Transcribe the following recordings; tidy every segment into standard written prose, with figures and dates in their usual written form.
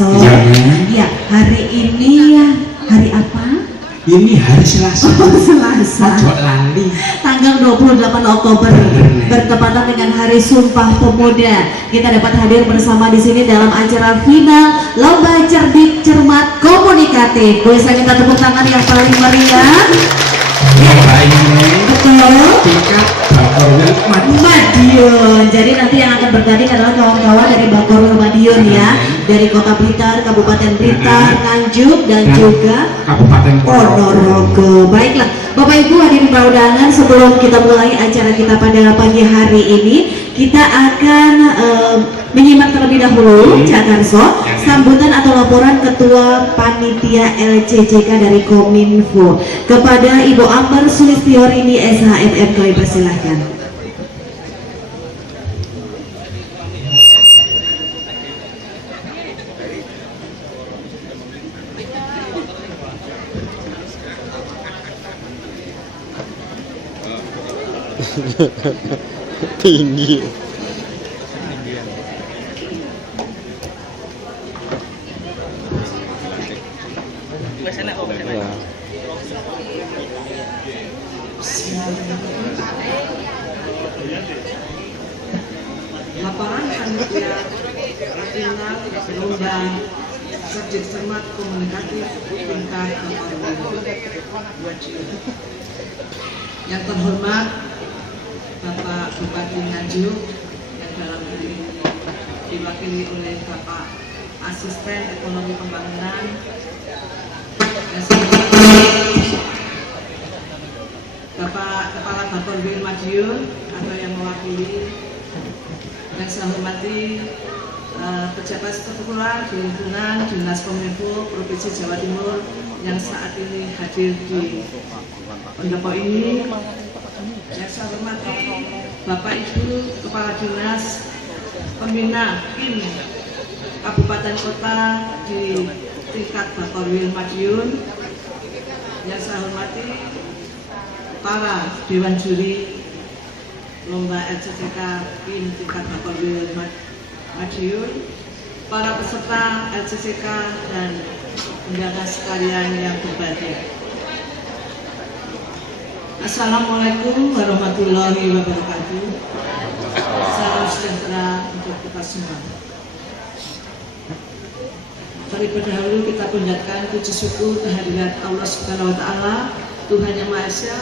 Jakarso. Iya. Ya, hari ini hari apa? Ini hari Selasa. Selasa. Ojo lali. Tanggal 28 Oktober bertepatan dengan Hari Sumpah Pemuda. Kita dapat hadir bersama di sini dalam acara final Lomba Cerdik Cermat Komunikatif. Boleh saya minta tepuk tangan yang paling meriah? Lomba ini Betul. tingkat Bakorwil Madiun. Jadi nanti yang akan bertanding adalah kawan-kawan dari Bakorwil Madiun ya, dari Kota Blitar, Kabupaten Blitar, Nganjuk dan juga Kabupaten Ponorogo. Baiklah, Bapak Ibu hadirin undangan, sebelum kita mulai acara kita pada pagi hari ini, kita akan menyimak terlebih dahulu Jakarso sambutan atau laporan Ketua Panitia LCCK dari Kominfo kepada Ibu Amber Sulistiorini SHMM. Kami persilahkan. Tinggi. Laporan panitia final lomba cerdik cermat komunikatif tingkat Bakorwil. Yang terhormat Bapak Bupati Nganjuk yang dalam ini diwakili oleh Bapak Asisten Ekonomi Pembangunan, yang saya hormati Bapak Kepala Bakorwil Madiun atau yang mewakili, yang saya hormati pejabat struktural di lingkungan Dinas Kominfo Provinsi Jawa Timur yang saat ini hadir di pendopo ini, yang saya hormati Bapak Ibu Kepala Dinas Pembina PIM Kabupaten Kota di tingkat Bakorwil Madiun, yang saya hormati para Dewan Juri Lomba LCCK PIM tingkat Bakorwil Madiun, para peserta LCCK dan undangan sekalian yang berbahagia. Assalamualaikum warahmatullahi wabarakatuh. Salam sejahtera untuk kita semua. Terlebih dahulu kita panjatkan puji syukur kehadirat Allah Subhanahu wa Ta'ala, Tuhan yang Maha Esa,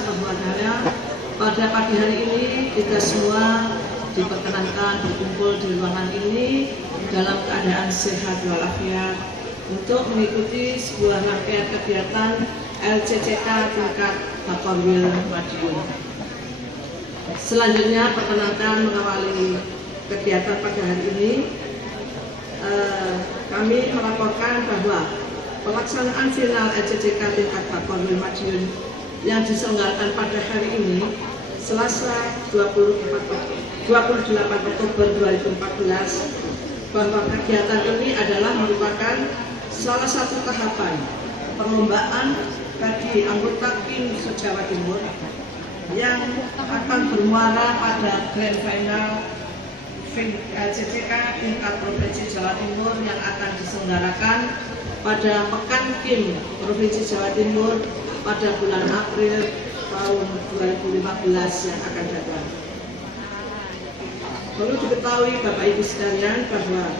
pada pagi hari ini kita semua diperkenankan berkumpul di ruangan ini dalam keadaan sehat walafiat untuk mengikuti sebuah rangkaian kegiatan LCCK tingkat Bakorwil Madiun. Selanjutnya perkenankan mengawali kegiatan pada hari ini, kami melaporkan bahwa pelaksanaan final LCCK tingkat Bakorwil Madiun yang diselenggarakan pada hari ini Selasa 28 Oktober 2014, bahwa kegiatan ini adalah merupakan salah satu tahapan perlombaan bagi anggota PIM se-Jawa Timur yang akan bermuara pada Grand Final LCCK tingkat Provinsi Jawa Timur yang akan diselenggarakan pada Pekan PIM Provinsi Jawa Timur pada bulan April tahun 2015 yang akan datang. Perlu diketahui Bapak Ibu sekalian bahwa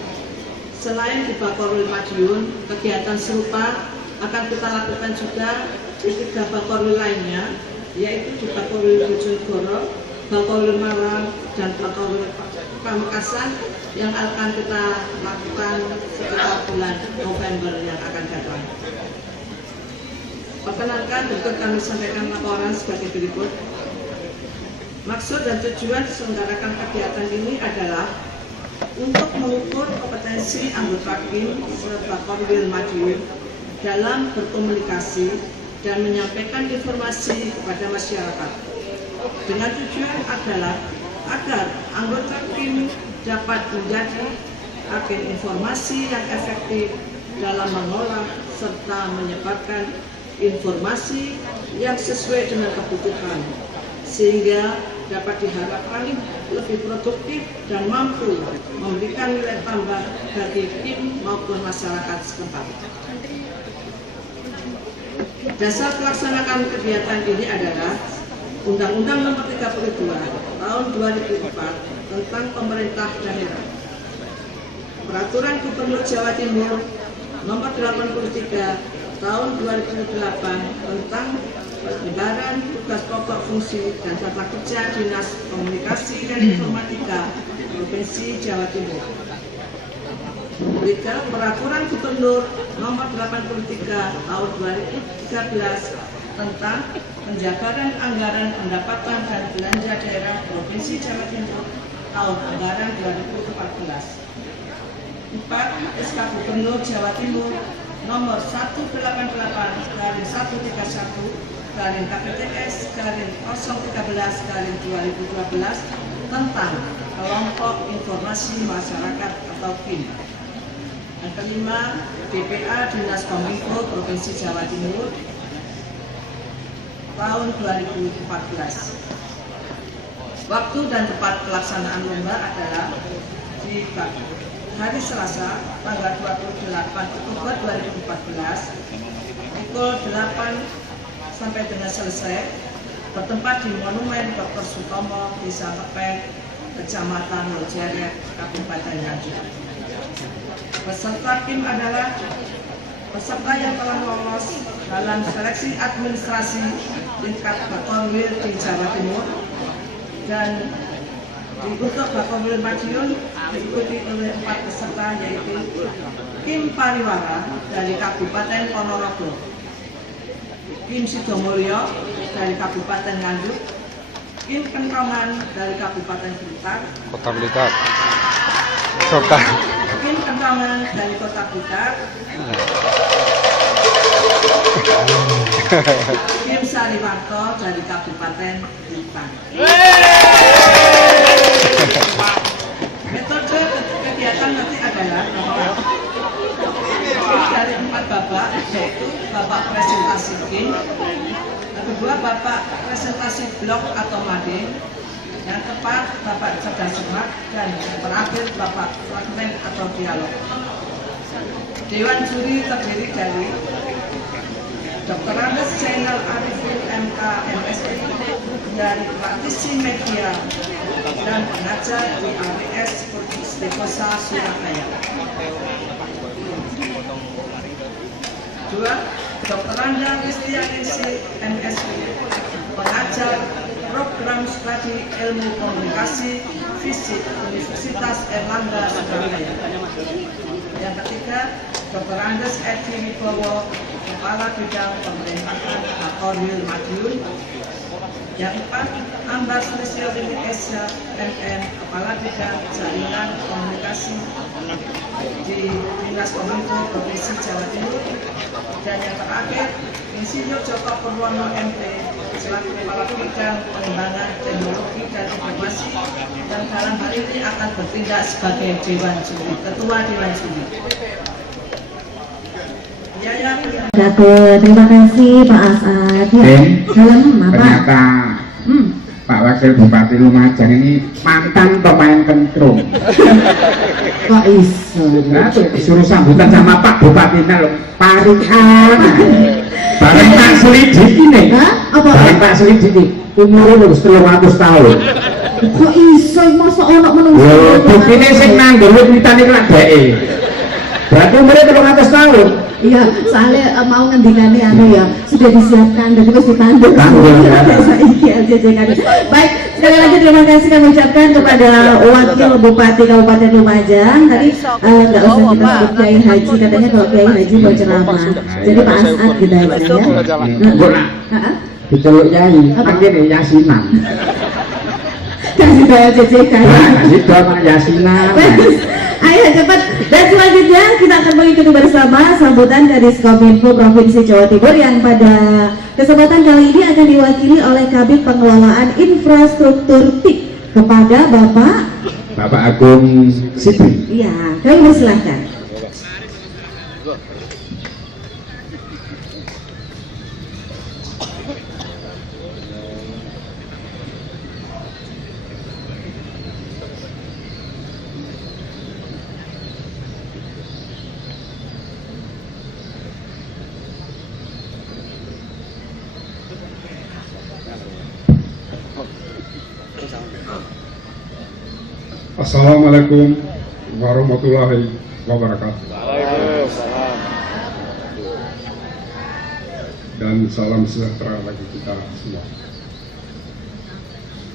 selain di Bakorwil Madiun, kegiatan serupa akan kita lakukan juga di 3 Bakorwil lainnya, yaitu di Bakorwil Bojonegoro, Bakorwil Malang, dan Bakorwil Pamekasan yang akan kita lakukan sekitar bulan November yang akan datang. Perkenankan berikut kami sampaikan laporan sebagai berikut. Maksud dan tujuan diselenggarakan kegiatan ini adalah untuk mengukur kompetensi anggota PIM se-Bakorwil Madiun dalam berkomunikasi dan menyampaikan informasi kepada masyarakat. Dengan tujuan adalah agar anggota PIM dapat menjadi agen informasi yang efektif dalam mengolah serta menyebarkan informasi yang sesuai dengan kebutuhan, sehingga dapat diharapkan lebih produktif dan mampu memberikan nilai tambah bagi tim maupun masyarakat setempat. Dasar pelaksanaan kegiatan ini adalah Undang-Undang Nomor 32 Tahun 2004 tentang Pemerintah Daerah, Peraturan Gubernur Jawa Timur Nomor 83 Tahun 2008 tentang Penyebaran Tugas Pokok Fungsi dan Tata Kerja Dinas Komunikasi dan Informatika Provinsi Jawa Timur. Berikut Peraturan Gubernur Nomor 83 Tahun 2013 tentang Penjabaran Anggaran Pendapatan dan Belanja Daerah Provinsi Jawa Timur tahun anggaran 2014. 4. SK Gubernur Jawa Timur Nomor 188/131/KPTS/013/2012 tentang Kelompok Informasi Masyarakat atau KIM. Yang kelima, DPA Dinas Kominfo Provinsi Jawa Timur tahun 2014. Waktu dan tempat pelaksanaan lomba adalah di hari Selasa, tanggal 28 Oktober 2014, pukul 8 sampai dengan selesai, bertempat di Monumen Dr. Sutomo, Desa Tepeng, Kecamatan Lojeret, Kabupaten Nganjuk. Peserta tim adalah peserta yang telah lolos dalam seleksi administrasi tingkat Bakomwil di Jawa Timur dan untuk Bakomwil Madiun diikuti oleh 4 peserta, yaitu Kim Pariwara dari Kabupaten Ponorogo, Kim Sidomulyo dari Kabupaten Nganjuk, Kim Kentongan dari Kabupaten Blitar, Kota Blitar. Kota. Kim Kentongan dari Kota Blitar, Kim Sariwanto dari Kabupaten Blitar. Metode kegiatan nanti adalah dari 4 babak, yaitu babak presentasi game, yang kedua babak presentasi blog atau mading, yang keempat babak cerdas cermat, dan yang terakhir babak fragmen atau dialog. Dewan juri terdiri dari Dr. Andes Zainal Arifin MK MSI dari praktisi media dan pengajar di AWS Pustikosa Surabaya. 2. Dr. Anda Kristianingsi MSI, pengajar program studi ilmu komunikasi fisik Universitas Erlangga Surabaya. Yang ketiga, Dr. Andes Edi Wibowo, Kepala Bidang Pemerintahan Bakomwil Madiun. Yang keempat, Ambas Lisio Limit Esa MM, Kepala Bidang Jaringan Komunikasi di Dinas Kominfo Provinsi Jawa Timur. Dan yang terakhir, Insinyur Joko Purwono MP, selaku Kepala Bidang Pengembangan Teknologi dan Informasi, dan dalam hal ini akan bertindak sebagai Dewan Juri, Ketua Dewan Juri. Terima kasih Pak Asad. Salam apa? Ternyata Pak Wakil Bupati Lumajang ini mantan pemain kentrung. Kok iso? Nah, disuruh sambutan sama Pak Bupatinya loh, parikan. Bareng Pak Selidik ini. Hah? Apa? Bareng Pak Selidik ini umurnya udah 300 tahun. Kok iso? Masa ono menunggu? Yo, buktinya sing nanggur wit-witan iki lak dheke. Berarti umurnya 300 tahun. Iya, soalnya mau ngendikane anu ya, sudah disiapkan dan terus ditandur. Saiki aja jangan. Baik, sekali lagi terima kasih kami ucapkan kepada Wakil Bupati Kabupaten Lumajang. Tadi nggak usah kita sebut Kiai Haji, katanya kalau Kiai Haji mau ceramah. Jadi Pak Asad gitu aja ya. Diceluk Yai, akhirnya Yasinan. Kasih saya JJK. Itu mana Yasinan. Ayo cepat. Dan selanjutnya kita akan mengikuti bersama sambutan dari Kominfo Provinsi Jawa Timur yang pada kesempatan kali ini akan diwakili oleh Kabid Pengelolaan Infrastruktur TIK kepada Bapak Agung Sidri. Iya, kami persilahkan. Assalamualaikum warahmatullahi wabarakatuh. Dan salam sejahtera bagi kita semua.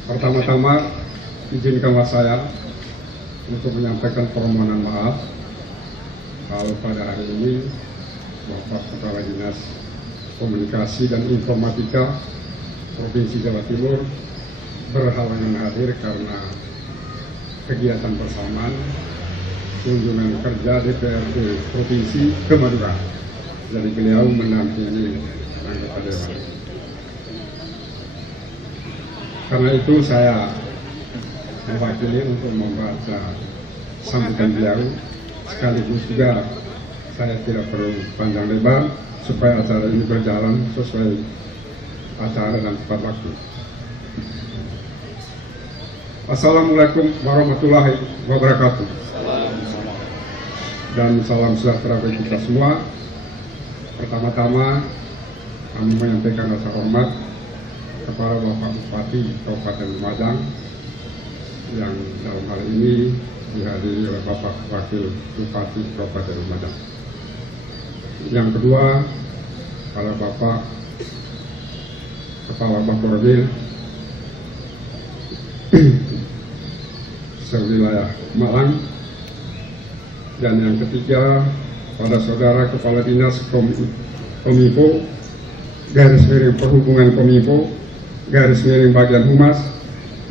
Pertama-tama, izinkanlah saya untuk menyampaikan permohonan maaf kalau pada hari ini Bapak Kepala Dinas Komunikasi dan Informatika Provinsi Jawa Timur berhalangan hadir karena kegiatan bersamaan kunjungan kerja DPRD Provinsi ke Madura. Jadi beliau mendampingi anggota dewan. Karena itu saya mewakili untuk membaca sambutan beliau, sekaligus juga saya tidak perlu panjang lebar supaya acara ini berjalan sesuai acara dan tepat waktu. Assalamualaikum warahmatullahi wabarakatuh. Dan salam sejahtera bagi kita semua. Pertama-tama kami menyampaikan rasa hormat kepada Bapak Bupati Kabupaten Lumajang yang dalam hal ini dihadiri oleh Bapak Wakil Bupati Kabupaten Lumajang. Yang kedua, kepada Bapak Kepala Bakorwil sewilayah Malang. Dan yang ketiga, pada saudara Kepala Dinas Kominfo, garis miring Perhubungan Kominfo, garis miring bagian Humas,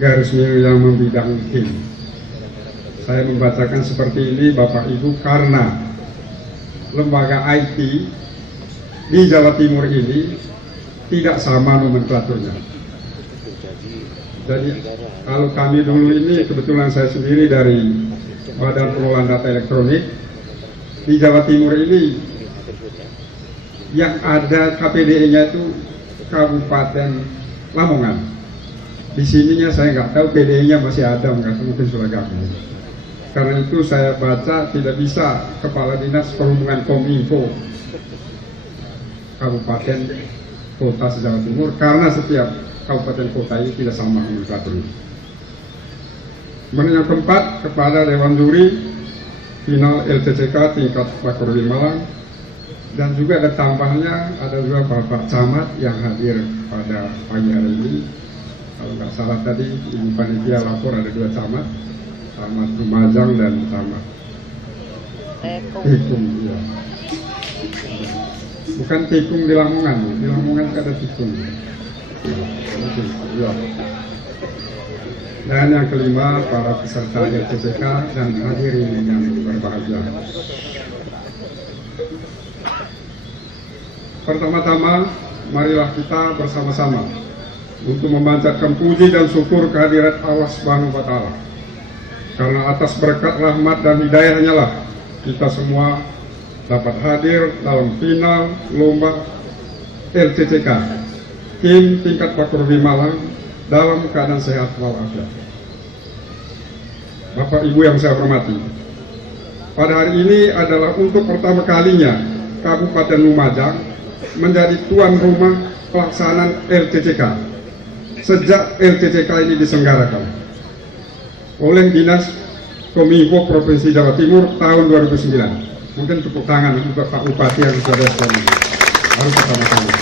garis miring yang membidang tim. Saya membacakan seperti ini Bapak Ibu karena lembaga IT di Jawa Timur ini tidak sama nomenklaturnya. Jadi kalau kami dulu ini, kebetulan saya sendiri dari Badan Pengelolaan Data Elektronik di Jawa Timur ini, yang ada KPDE-nya itu Kabupaten Lamongan. Di sininya saya nggak tahu PDE-nya masih ada, mungkin sudah gabung. Karena itu saya baca tidak bisa Kepala Dinas Perhubungan Kominfo Kabupaten Kota Jawa Timur, karena setiap kabupaten kota ini tidak sama nomenklaturnya. Yang keempat, kepada Dewan Juri Final LCCK tingkat Bakorwil Malang, dan juga ada tambahnya, ada juga Bapak Camat yang hadir pada pagi hari ini. Kalau nggak salah tadi Ibu Panitia lapor ada 2 camat, Camat Lumajang dan Camat Tikung. Ya. Bukan Tikung di Lamongan ada Tikung. Ya. Dan yang kelima, para peserta LCCK dan hadirin yang berbahagia. Pertama-tama, marilah kita bersama-sama untuk memanjatkan puji dan syukur kehadirat Allah Subhanahu wa Ta'ala. Karena atas berkat rahmat dan hidayahnya lah kita semua dapat hadir dalam final lomba LCCK tim tingkat Bakorwil Malang dalam keadaan sehat walafiat. Bapak Ibu yang saya hormati, pada hari ini adalah untuk pertama kalinya Kabupaten Lumajang menjadi tuan rumah pelaksanaan LCCK sejak LCCK ini diselenggarakan oleh Dinas Kominfo Provinsi Jawa Timur tahun 2009. Mungkin tepuk tangan untuk Pak Bupati yang sudah sekali. Harus pertama-tama.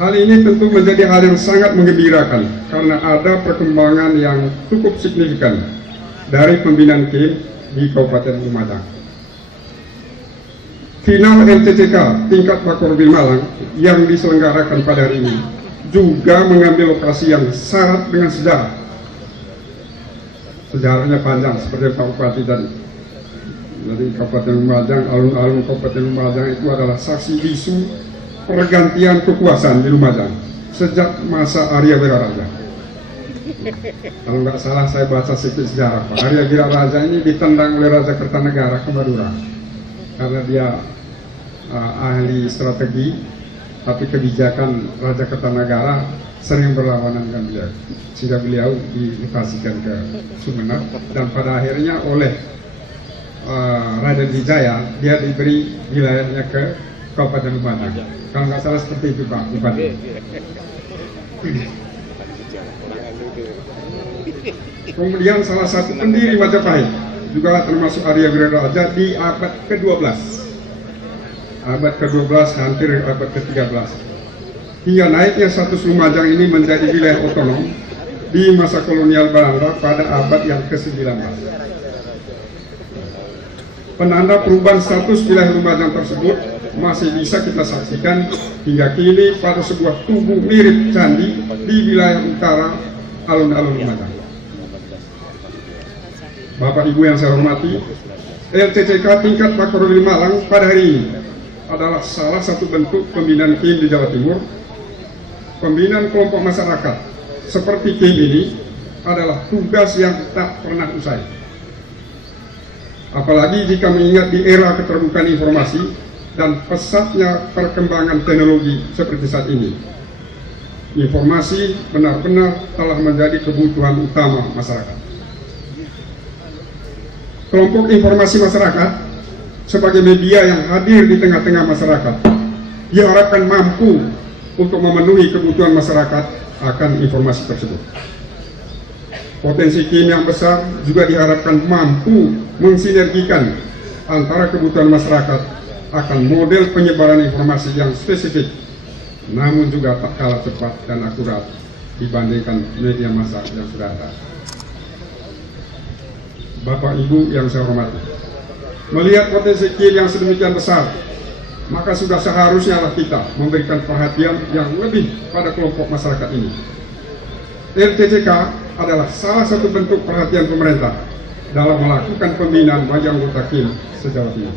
Hal ini tentu menjadi hal yang sangat menggembirakan karena ada perkembangan yang cukup signifikan dari pembinaan tim di Kabupaten Lumajang. Final LCCK tingkat Bakorwil Malang yang diselenggarakan pada hari ini juga mengambil lokasi yang syarat dengan sejarah. Sejarahnya panjang seperti Pak Bupati tadi. Jadi Kabupaten Lumajang, alun-alun Kabupaten Lumajang itu adalah saksi bisu pergantian kekuasaan di Lumajang sejak masa Arya Wiraraja. Kalau nggak salah saya baca sedikit sejarah, Pak. Arya Wiraraja ini ditendang oleh Raja Kertanegara ke Madura karena dia ahli strategi, tapi kebijakan Raja Kertanegara sering berlawanan dengan beliau, sehingga beliau dilokasikan ke Sumeneb, dan pada akhirnya oleh Raden Wijaya dia diberi wilayahnya ke Kabupaten Lumajang. Kalau nggak salah seperti itu Pak Bupati. Kemudian salah satu pendiri Majapahit juga termasuk Arya Wiraraja di abad ke-12. Abad ke-12 hampir abad ke-13. Hingga naiknya status Lumajang ini menjadi wilayah otonom di masa kolonial Belanda pada abad yang ke-19. Penanda perubahan status wilayah Lumajang tersebut masih bisa kita saksikan hingga kini pada sebuah tugu mirip candi di wilayah utara alun-alun Lumajang. Bapak Ibu yang saya hormati, LCCK tingkat Pakorwil Malang pada hari ini adalah salah satu bentuk pembinaan KIM di Jawa Timur. Pembinaan kelompok masyarakat seperti KIM ini adalah tugas yang tak pernah usai. Apalagi jika mengingat di era keterbukaan informasi dan pesatnya perkembangan teknologi seperti saat ini. Informasi benar-benar telah menjadi kebutuhan utama masyarakat. Kelompok informasi masyarakat sebagai media yang hadir di tengah-tengah masyarakat diharapkan mampu untuk memenuhi kebutuhan masyarakat akan informasi tersebut. Potensi KIM yang besar juga diharapkan mampu mensinergikan antara kebutuhan masyarakat akan model penyebaran informasi yang spesifik, namun juga tak kalah cepat dan akurat dibandingkan media massa yang sudah ada. Bapak Ibu yang saya hormati, melihat potensi KIM yang sedemikian besar, maka sudah seharusnya kita memberikan perhatian yang lebih pada kelompok masyarakat ini. LCCK adalah salah satu bentuk perhatian pemerintah dalam melakukan pembinaan bagi anggota KIM se-Jawa Timur.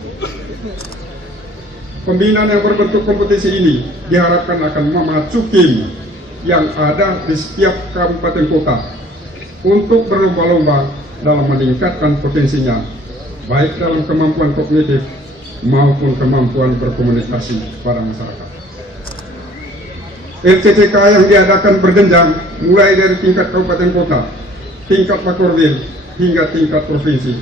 Pembinaan yang berbentuk kompetisi ini diharapkan akan memacu KIM yang ada di setiap kabupaten kota untuk berlomba-lomba dalam meningkatkan potensinya, baik dalam kemampuan kognitif maupun kemampuan berkomunikasi pada masyarakat. LCCK yang diadakan berjenjang mulai dari tingkat kabupaten kota, tingkat Pakorwil, hingga tingkat provinsi,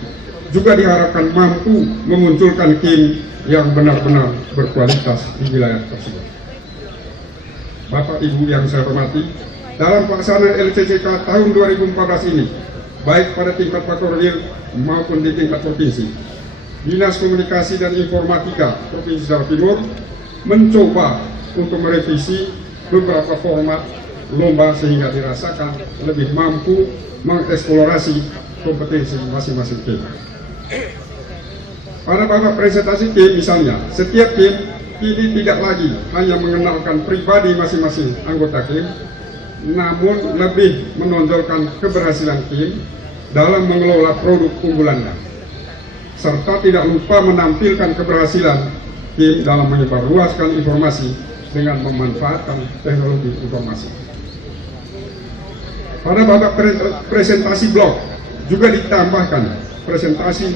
juga diharapkan mampu memunculkan KIM yang benar-benar berkualitas di wilayah tersebut. Bapak Ibu yang saya hormati, dalam pelaksanaan LCCK tahun 2014 ini, baik pada tingkat Pakorwil maupun di tingkat provinsi, Dinas Komunikasi dan Informatika Provinsi Jawa Timur mencoba untuk merevisi beberapa format lomba sehingga dirasakan lebih mampu mengeksplorasi kompetensi masing-masing KIM. Pada babak presentasi KIM misalnya, setiap KIM kini tidak lagi hanya mengenalkan pribadi masing-masing anggota KIM, namun lebih menonjolkan keberhasilan KIM dalam mengelola produk unggulannya, serta tidak lupa menampilkan keberhasilan KIM dalam menyebarluaskan informasi dengan memanfaatkan teknologi informasi. Pada babak presentasi blog juga ditambahkan presentasi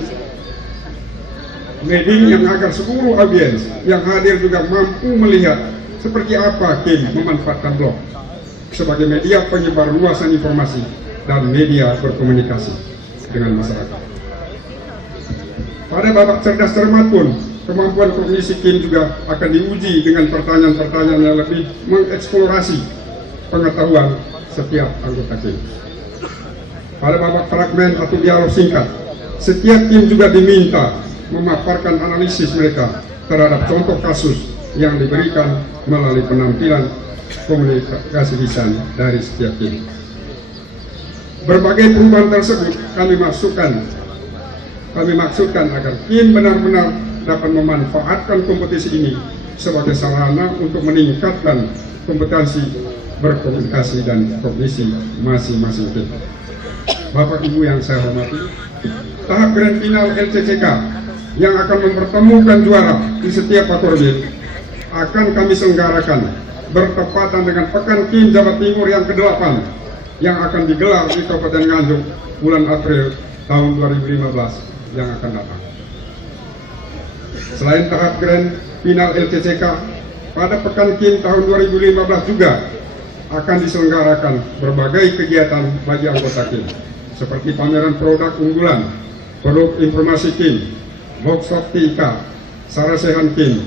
meeting yang agar seluruh audiens yang hadir juga mampu melihat seperti apa KIM memanfaatkan blog sebagai media penyebar luasan informasi dan media berkomunikasi dengan masyarakat. Pada babak cerdas cermat pun, kemampuan kognisi KIM juga akan diuji dengan pertanyaan-pertanyaan yang lebih mengeksplorasi pengetahuan setiap anggota KIM. Pada babak fragmen atau dialog singkat, setiap KIM juga diminta memaparkan analisis mereka terhadap contoh kasus yang diberikan melalui penampilan komunikasi lisan dari setiap KIM. Berbagai perubahan tersebut kami maksudkan agar KIM benar-benar dapat memanfaatkan kompetisi ini sebagai sarana untuk meningkatkan kompetensi berkomunikasi dan kognisi masing-masing KIM. Bapak Ibu yang saya hormati, tahap grand final LCCK yang akan mempertemukan juara di setiap Pakorwil akan kami selenggarakan bertepatan dengan Pekan KIM Jawa Timur yang ke-8 yang akan digelar di Kabupaten Nganjuk bulan April tahun 2015 yang akan datang. Selain tahap grand final LCCK, pada Pekan KIM tahun 2015 juga akan diselenggarakan berbagai kegiatan bagi anggota KIM, seperti pameran produk unggulan, produk informasi KIM, workshop TIK, Sarasehan KIM,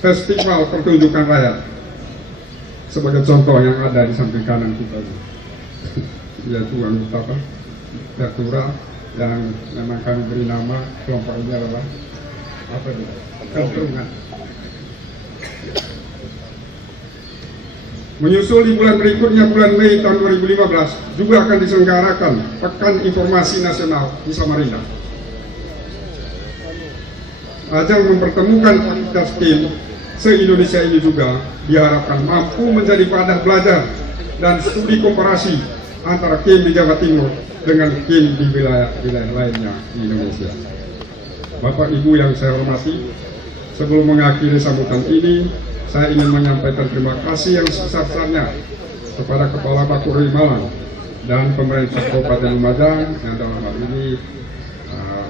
festival pertunjukan rakyat, sebagai contoh yang ada di samping kanan kita, yaitu anggota Tertura yang memang kami beri nama kelompok ini adalah apa itu? Kentrungan. Menyusul di bulan berikutnya, bulan Mei tahun 2015 juga akan diselenggarakan Pekan Informasi Nasional di Samarinda. Ajang mempertemukan aktivitas tim se-Indonesia ini juga diharapkan mampu menjadi wadah belajar dan studi komparasi antara tim di Jawa Timur dengan tim di wilayah lainnya di Indonesia. Bapak Ibu yang saya hormati, sebelum mengakhiri sambutan ini, saya ingin menyampaikan terima kasih yang sebesar-besarnya kepada Kepala Bakori Malang dan pemerintah Kabupaten Lumajang yang dalam hal ini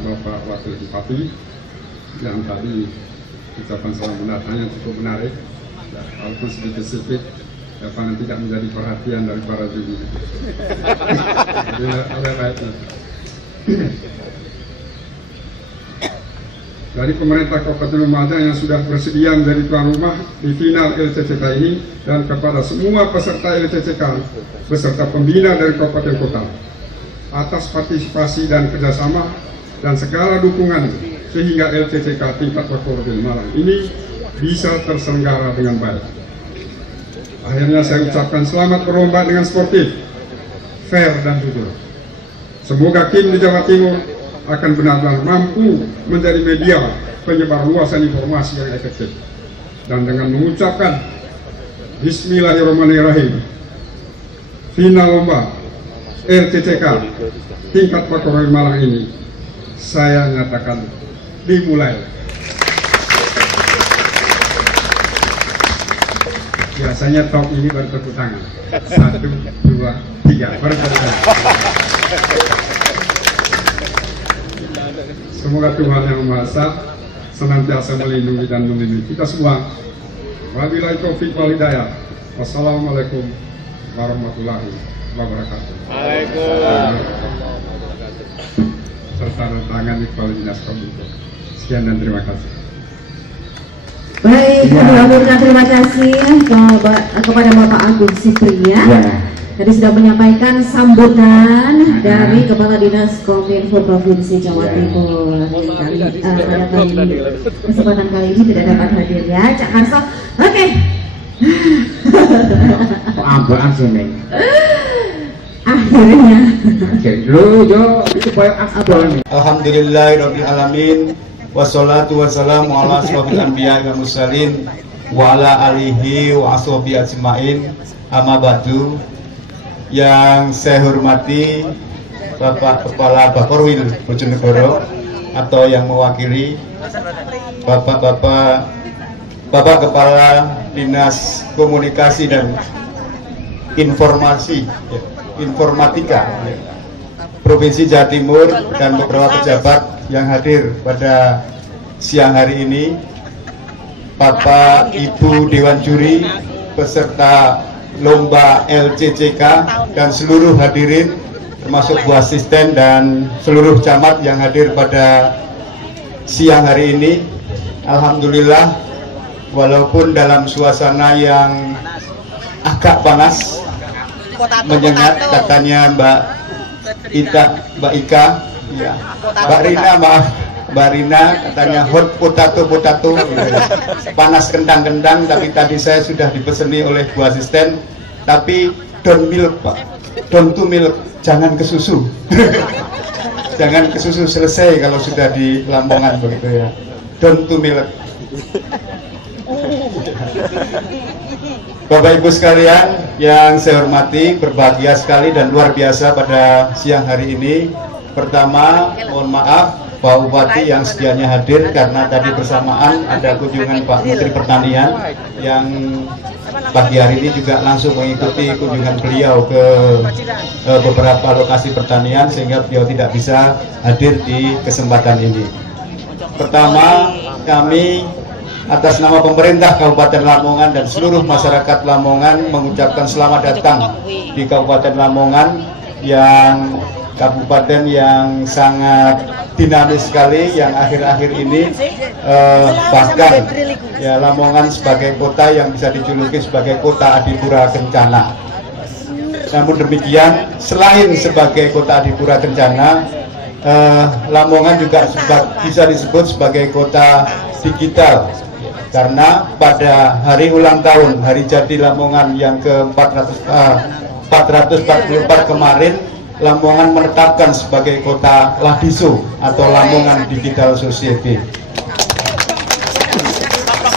Bapak Wakil Bupati yang tadi ucapan selamat datangnya cukup menarik, walaupun sedikit-sedikit paling tidak menjadi perhatian dari para juri. Dari pemerintah Kabupaten Lumajang yang sudah bersedia menjadi tuan rumah di final LCCK ini, dan kepada semua peserta LCCK beserta pembina dari Kabupaten Kota atas partisipasi dan kerjasama dan segala dukungan sehingga LCCK tingkat Wakordil Malang ini bisa terselenggara dengan baik. Akhirnya saya ucapkan selamat berlomba dengan sportif, fair dan jujur. Semoga tim di Jawa Timur akan benar-benar mampu menjadi media penyebar luasan informasi yang efektif. Dan dengan mengucapkan Bismillahirrahmanirrahim, final lomba LCCK tingkat Wakordil Malang ini saya nyatakan dimulai. Biasanya top ini baru tepuk tangan. 1, 2, 3 baru tepuk tangan. Semoga Tuhan Yang Maha Esa senantiasa melindungi dan membimbing kita semua. Wabillahi taufiq wal hidayah. Wassalamualaikum warahmatullahi wabarakatuh. Serta tangan di Kepala Dinas Kominfo. Sekian dan terima kasih. Baik, kami ucapkan terima kasih kepada Bapak Agung Sipria. Tadi sudah menyampaikan sambutan dari Kepala Dinas Kominfo Provinsi Jawa Timur. Pada kesempatan kali ini tidak dapat hadir ya, Cak Karso. Oke. Kok ambulan sini? Akhirnya. Lu yo itu koyo asbol. Alhamdulillahirabbil alamin. Wassalatu wassalamu ala asrofil anbiya wal mursalin wa ala alihi wa ashabi ajmain. Amma ba'du. Yang saya hormati Bapak Kepala Bakorwil Bojonegoro atau yang mewakili Bapak Kepala Dinas Komunikasi dan Informatika Provinsi Jawa Timur dan beberapa pejabat yang hadir pada siang hari ini, Bapak Ibu Dewan Juri peserta lomba LCCK dan seluruh hadirin termasuk Bu Asisten dan seluruh camat yang hadir pada siang hari ini. Alhamdulillah, walaupun dalam suasana yang agak panas menyengat, katanya Mbak Ika, ya, Mbak Rina katanya hot potato gitu ya. Panas kentang-kentang, tapi tadi saya sudah dipeseni oleh Bu Asisten, tapi don't milk Pak, don't to milk, jangan ke susu. Jangan ke susu, selesai kalau sudah di Lamongan begitu ya, don't to milk. Bapak Ibu sekalian yang saya hormati, berbahagia sekali dan luar biasa pada siang hari ini. Pertama, mohon maaf Pak Bupati yang sedianya hadir karena tadi bersamaan ada kunjungan Pak Menteri Pertanian yang pagi hari ini juga langsung mengikuti kunjungan beliau ke beberapa lokasi pertanian sehingga beliau tidak bisa hadir di kesempatan ini. Pertama, kami atas nama pemerintah Kabupaten Lamongan dan seluruh masyarakat Lamongan mengucapkan selamat datang di Kabupaten Lamongan, yang kabupaten yang sangat dinamis sekali, yang akhir-akhir ini bahkan ya Lamongan sebagai kota yang bisa dijuluki sebagai kota adipura kencana. Namun demikian, selain sebagai kota adipura kencana, Lamongan juga bisa disebut sebagai kota digital, karena pada hari ulang tahun hari jadi Lamongan yang ke-444 kemarin, Lamongan menetapkan sebagai kota Ladiso atau Lamongan Digital Society.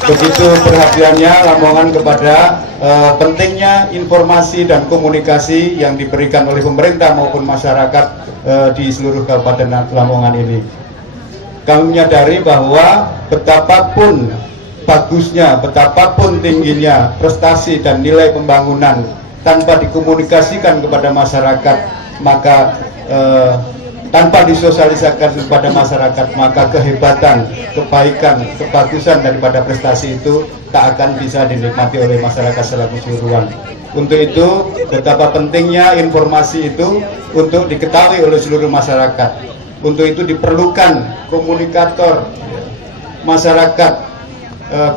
Begitu perhatiannya Lamongan kepada pentingnya informasi dan komunikasi yang diberikan oleh pemerintah maupun masyarakat di seluruh Kabupaten Lamongan ini. Kami menyadari bahwa betapapun bagusnya, betapapun tingginya prestasi dan nilai pembangunan, tanpa dikomunikasikan kepada masyarakat, maka tanpa disosialisasikan kepada masyarakat, maka kehebatan, kebaikan, kebagusan daripada prestasi itu tak akan bisa dinikmati oleh masyarakat secara keseluruhan. Untuk itu, betapa pentingnya informasi itu untuk diketahui oleh seluruh masyarakat. Untuk itu diperlukan komunikator masyarakat,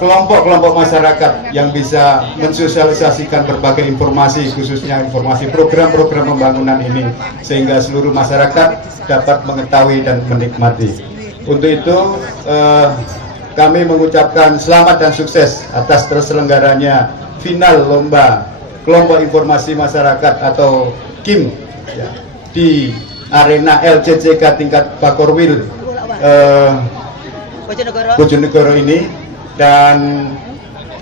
kelompok-kelompok masyarakat yang bisa mensosialisasikan berbagai informasi, khususnya informasi program-program pembangunan ini, sehingga seluruh masyarakat dapat mengetahui dan menikmati. Untuk itu kami mengucapkan selamat dan sukses atas terselenggaranya final lomba kelompok informasi masyarakat atau KIM ya, di arena LCCK tingkat Bakorwil Bojonegoro ini. Dan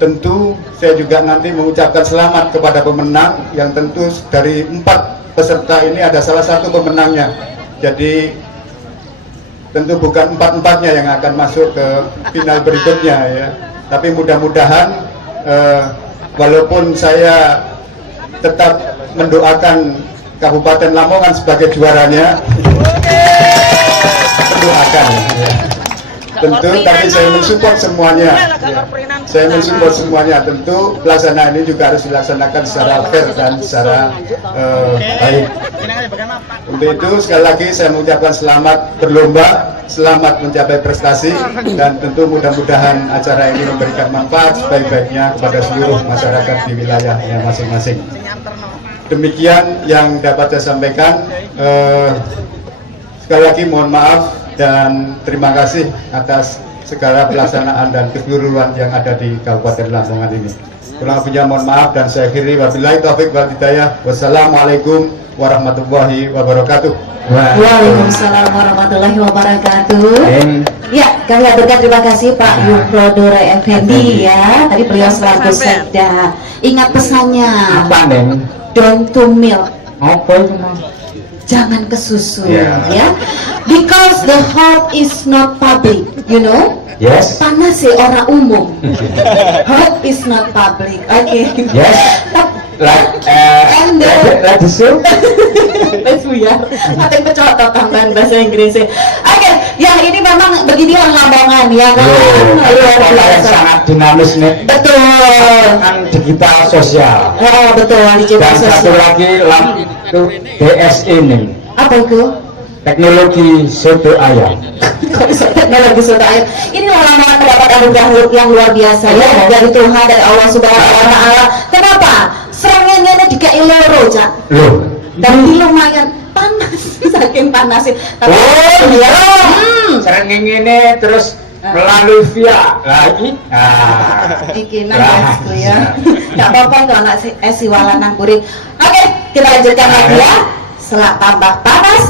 tentu saya juga nanti mengucapkan selamat kepada pemenang, yang tentu dari 4 peserta ini ada salah satu pemenangnya. Jadi tentu bukan 4-4-nya yang akan masuk ke final berikutnya ya. Tapi mudah-mudahan walaupun saya tetap mendoakan Kabupaten Lamongan sebagai juaranya, mendoakan ya. Tentu, tapi saya mensupport semuanya ya. Saya mensupport semuanya. Tentu pelaksanaan ini juga harus dilaksanakan secara fair dan secara baik. Untuk itu sekali lagi saya mengucapkan selamat berlomba, selamat mencapai prestasi, dan tentu mudah-mudahan acara ini memberikan manfaat sebaik-baiknya kepada seluruh masyarakat di wilayahnya masing-masing. Demikian yang dapat saya sampaikan. Sekali lagi mohon maaf dan terima kasih atas segala pelaksanaan dan keseluruhan yang ada di Kabupaten Lamongan ini. Kurang lebihnya mohon maaf dan saya akhiri, wabillahi taufik wal hidayah. Wassalamualaikum warahmatullahi wabarakatuh. Waalaikumsalam warahmatullahi wabarakatuh. Ya, kami aturkan terima kasih Pak Yukrodore Effendi ya. Tadi beliau selaku sekda. Ingat pesannya. Apa Neng? Don't to milk. Apa itu Mas? Jangan ke susu ya. Because the heart is not public, you know. Yes. Panas sih orang umum. Heart is not public. Oke. Yes. Like And like the soup. Let's buyar. Katanya pecotot tambahan bahasa Inggrisnya. Oke, yang ini memang beginilah Lamongan ya kan. Luar biasa. Sangat dinamis nih. Betul. Kan digital sosial. Oh betul, digital Dan satu sosial. lagi itu DS ini. Apa itu? Teknologi soto ayam. Kok bisa teknologi soto ayam? Inilah Lamongan mendapat anugerah yang luar biasa ya dari Tuhan, dari Allah Subhanahu Wa Taala. Kenapa? Serangannya dikai loro, Cak. Loh. Dan lumayan panas, saking panasnya. Tapi, Oh iya. Sering ini terus melalui via lagi. bikinan guysku ya. Gak apa-apa kalau anak siwalan nangkurin. Oke, kita lanjutkan lagi ya. Selak tambah panas.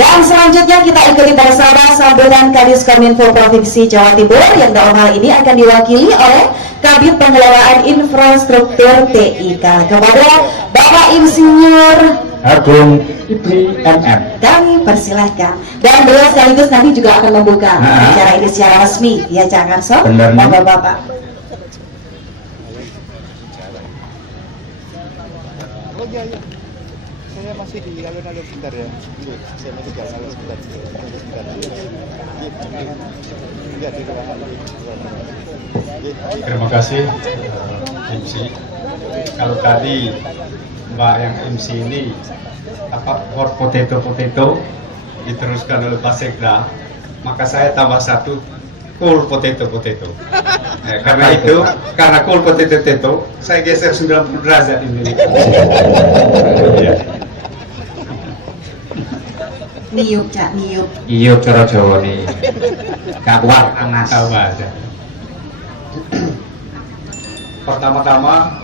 Dan selanjutnya kita ikuti bersama sambutan Kadis Kominfo Provinsi Jawa Timur yang dalam hal ini akan diwakili oleh Kabid Pengelolaan Infrastruktur TIK kepada Bapak Insinyur Agung Ibri MM. Kami persilahkan. Dan beliau sekaligus nanti juga akan membuka acara ini secara resmi ya, jangan sok Bapak-bapak. Saya masih di alun-alun sebentar ya. Saya masih di alun-alun sebentar. Terima kasih MC. Kalau tadi Mbak yang MC ini hot potato diteruskan oleh Pak Sekda, maka saya tambah satu cool potato. Karena itu, karena cool potato, saya geser 90 derajat ini. Ya. Niup cak niup. Iya cara Jawa nih. Gak kuat panas. Tahu aja. Pertama-tama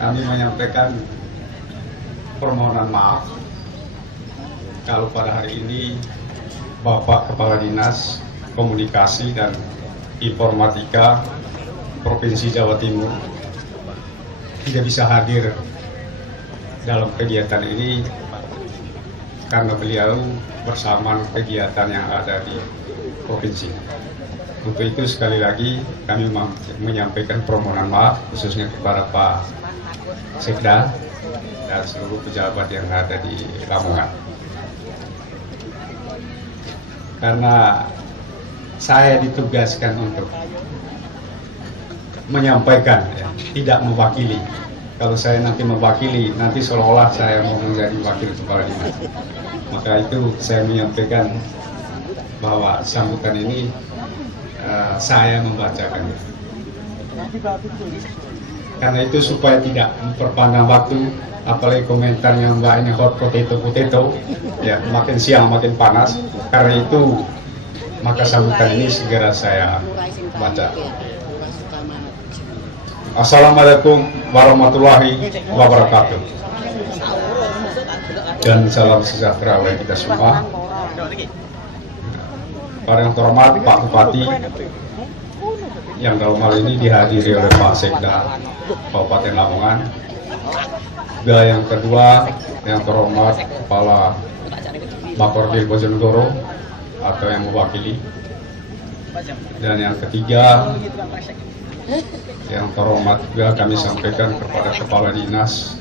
kami menyampaikan permohonan maaf kalau pada hari ini Bapak Kepala Dinas Komunikasi dan Informatika Provinsi Jawa Timur tidak bisa hadir dalam kegiatan ini karena beliau bersama kegiatan yang ada di provinsi. Untuk itu sekali lagi kami menyampaikan permohonan maaf khususnya kepada Pak Sekda dan seluruh pejabat yang ada di Lamongan. Karena saya ditugaskan untuk menyampaikan, ya, tidak mewakili. Kalau saya nanti mewakili, nanti seolah-olah saya mau menjadi wakil kepala dinas. Maka itu saya menyampaikan bahwa sambutan ini saya membacakan. Karena itu supaya tidak memperpanjang waktu, apalagi komentar yang Mbak ini hot potato, ya makin siang makin panas. Karena itu maka sambutan ini segera saya baca. Assalamualaikum warahmatullahi wabarakatuh. Dan salam sejahtera bagi kita semua. Para yang terhormat Pak Bupati yang dalam hal ini dihadiri oleh Pak Sekda Kabupaten Lamongan. Dan yang kedua yang terhormat Kepala Bapordil Bojonegoro atau yang mewakili. Dan yang ketiga yang terhormat juga kami sampaikan kepada Kepala Dinas